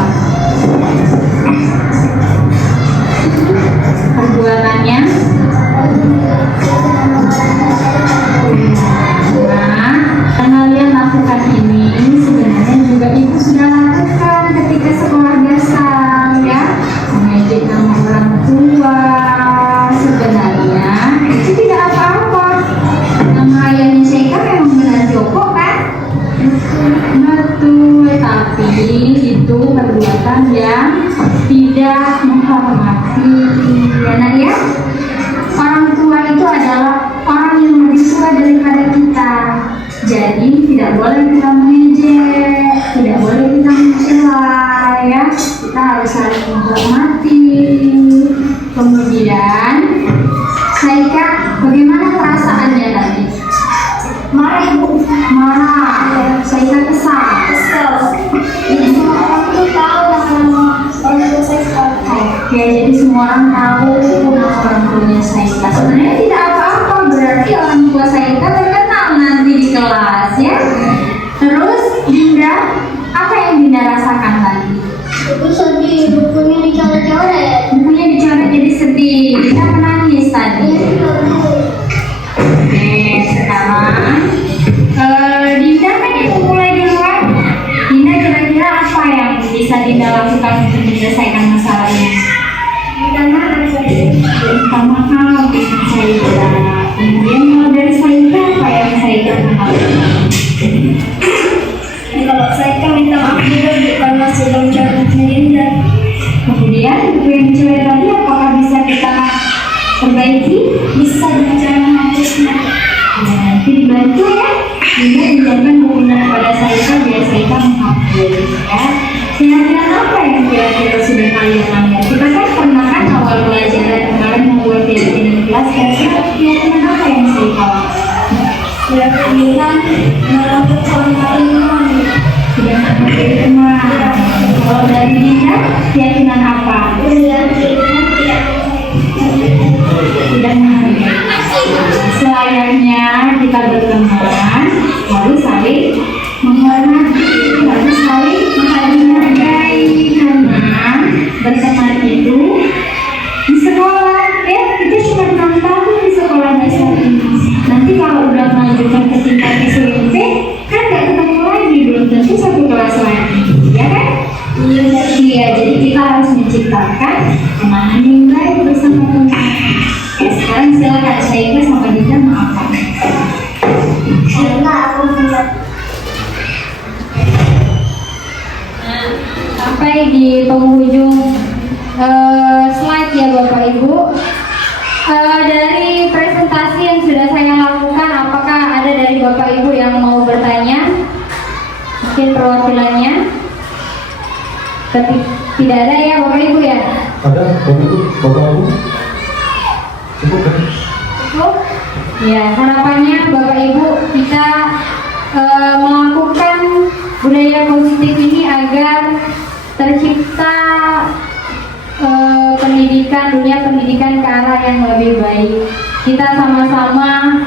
Perbuatannya? Nah, karena kalian lakukan ini sebenarnya juga ibu sudah lakukan ketika sekolah dasar ya, mengejek nama orang tua. Sebenarnya itu tidak apa-apa. Nama ayahnya Saika memang benar Joko kan? Betul, tapi itu perbuatan yang tidak menghormati anak ya. Orang tua itu adalah orang yang lebih tua daripada kita. Jadi tidak boleh kita mengejek, tidak boleh kita mencela ya. Kita harus saling menghormati. Kemudian Saika, bagaimana perasaannya tadi? Marah, Bu. Marah, Saika kesal. Kesel. Jadi semua orang tuh tahu nama orang tua saya. Oke, jadi semua orang tahu nama orang tuanya Saika. Sebenarnya tidak apa-apa, berarti orang tua Saika terkenal nanti di kelas ya. Terus Dinda, apa yang Dinda rasakan tadi? Itu sedih, bukunya dicoret-coret. Bukunya dicoret jadi sedih. Dinda menangis tadi. Oke, sekarang Dinda kan itu mulai duluan. Dinda kira-kira apa yang bisa Dinda lakukan untuk menyelesaikan masalahnya? Karena saya yang kita sudah kalian langgar. Kita kan pernah kan awal pelajaran kemarin membuat keyakinan kelas. Kira-kira keyakinan apa yang saya tahu? Keyakinan melakukan kalimat. Sudah mengerti teman. Kalau dari Dinda, keyakinan apa? Sudah mengerti. Selayaknya kita berteman, harus saling menghormati, harus saling menghargai, karena berteman itu di sekolah, ya kita cuma 6 tahun di sekolah dasar ini. Nanti kalau udah melanjutkan ke tingkat SMP, kan nggak ketemu lagi, belum tentu satu kelas lagi, ya kan? Iya, jadi kita harus menciptakan teman yang baik bersama teman. Ya, sekarang silakan saya sama Dinda maafkan. Sampai di penghujung slide ya Bapak Ibu. Dari presentasi yang sudah saya lakukan, apakah ada dari Bapak Ibu yang mau bertanya? Mungkin perwakilannya? Tidak ada ya Bapak Ibu ya? Ada, Bapak Ibu? Cukup kan? Cukup? Ya, harapannya Bapak Ibu kita melakukan budaya positif ini agar tercipta dunia pendidikan ke arah yang lebih baik. Kita sama-sama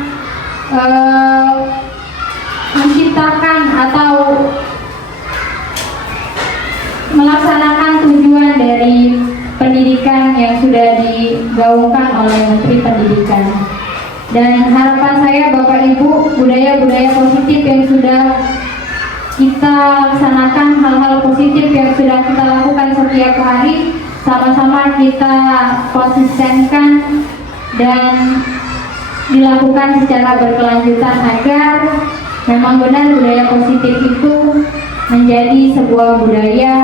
menciptakan atau melaksanakan tujuan dari pendidikan yang sudah digaungkan oleh Menteri Pendidikan. Dan harapan saya Bapak Ibu, budaya-budaya positif yang sudah kita laksanakan, hal-hal positif yang sudah kita lakukan setiap hari, sama-sama kita konsistenkan dan dilakukan secara berkelanjutan agar memang benar budaya positif itu menjadi sebuah budaya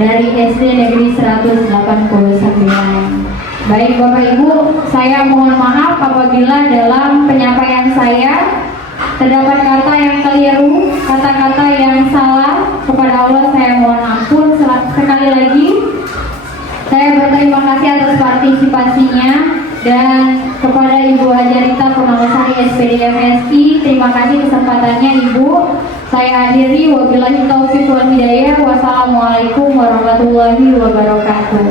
dari SD Negeri 189. Baik Bapak Ibu, saya mohon maaf apabila dalam penyampaian saya terdapat kata yang keliru, kata-kata yang salah. Kepada Allah saya mohon ampun. Sekali lagi saya berterima kasih atas partisipasinya, dan kepada Ibu Hajarita Purnawasari SPD FSI, terima kasih kesempatannya Ibu. Saya akhiri, wabillahi taufiq wal hidayah. Wassalamualaikum warahmatullahi wabarakatuh.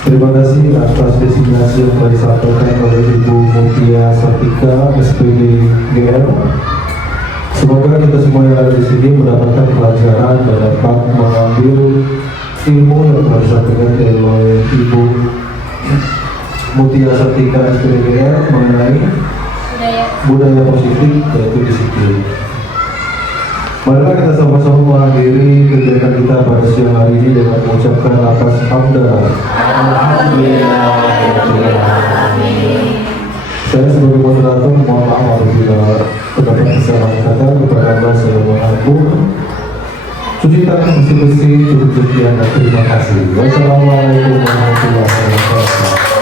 Terima kasih atas designasi yang telah disampaikan oleh Ibu Mutia Sartika, SPD GR. Semoga kita semua yang ada di sini mendapatkan pelajaran dan dapat mengambil ilmu yang telah disampaikan oleh Ibu Mutia Sartika, SPD GR mengenai budaya positif yaitu disiplin. Marilah kita sama-sama mengakhiri kegiatan kita pada siang hari ini dengan mengucapkan lafaz hamdalah. Alhamdulillah. Saya sebagai moderator mohon maaf apabila terdapat kesalahan kata. Kepada Allah saya mohon ampun. Cuci tangan bersih-bersih, cukup sekian dan terima kasih. Wassalamualaikum warahmatullahi wabarakatuh.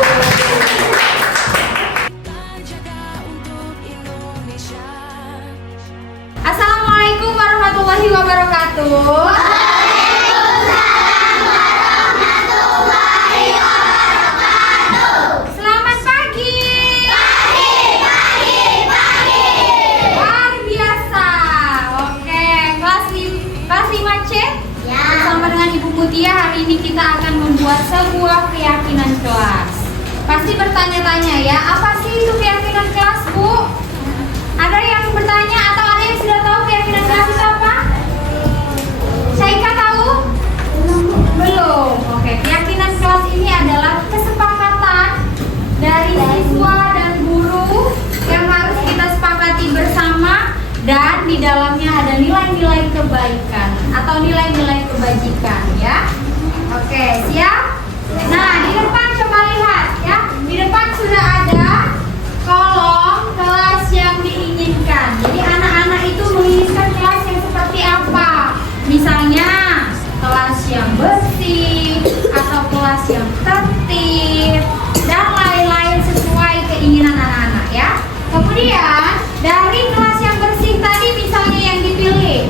Assalamualaikum warahmatullahi wabarakatuh. Selamat pagi. Luar biasa. Oke, kelas 5C bersama dengan Ibu Mutia. Hari ini kita akan membuat sebuah keyakinan kelas. Pasti bertanya-tanya ya, apa sih itu keyakinan kelas, Bu? Ada yang bertanya atau ada yang sudah tahu keyakinan kelas itu apa? Saika tahu? Belum. Oke, keyakinan kelas ini adalah kesepakatan dari siswa dan guru yang harus kita sepakati bersama, dan di dalamnya ada nilai-nilai kebaikan atau nilai-nilai kebajikan ya. Oke, siap? Nah, di depan coba lihat ya. Di depan sudah ada kolom kelas yang diinginkan. Jadi anak-anak itu menginginkan kelas yang seperti apa? Misalnya kelas yang bersih atau kelas yang tertib dan lain-lain sesuai keinginan anak-anak ya. Kemudian dari kelas yang bersih tadi misalnya yang dipilih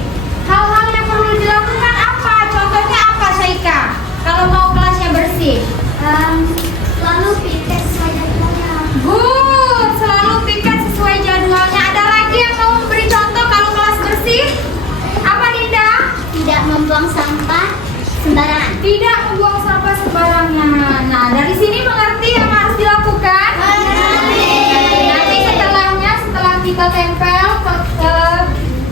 Tidak membuang sampah sembarangan. Nah, dari sini mengerti yang harus dilakukan? Nanti setelah kita tempel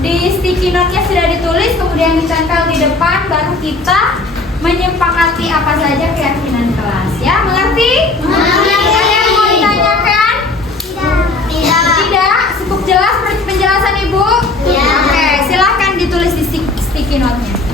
di sticky note-nya sudah ditulis, kemudian ditempel di depan, baru kita menyepakati apa saja keyakinan kelas. Ya, mengerti? Ada yang mau ditanyakan? Tidak. Cukup jelas penjelasan Ibu? Oke, silahkan ditulis di sticky note-nya.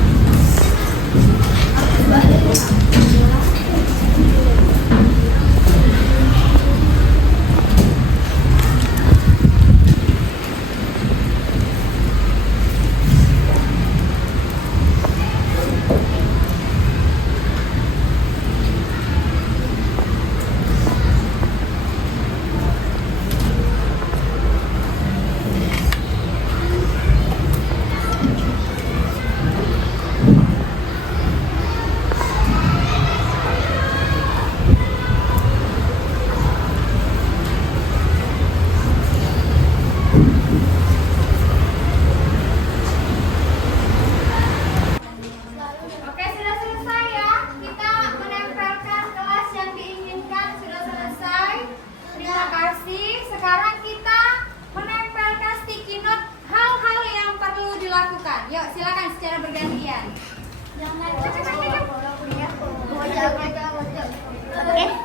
Oke, sudah selesai ya. Kita menempelkan kelas yang diinginkan sudah selesai. Terima kasih. Sekarang kita menempelkan sticky note hal-hal yang perlu dilakukan. Yuk, silakan secara bergantian. Jangan. Oke.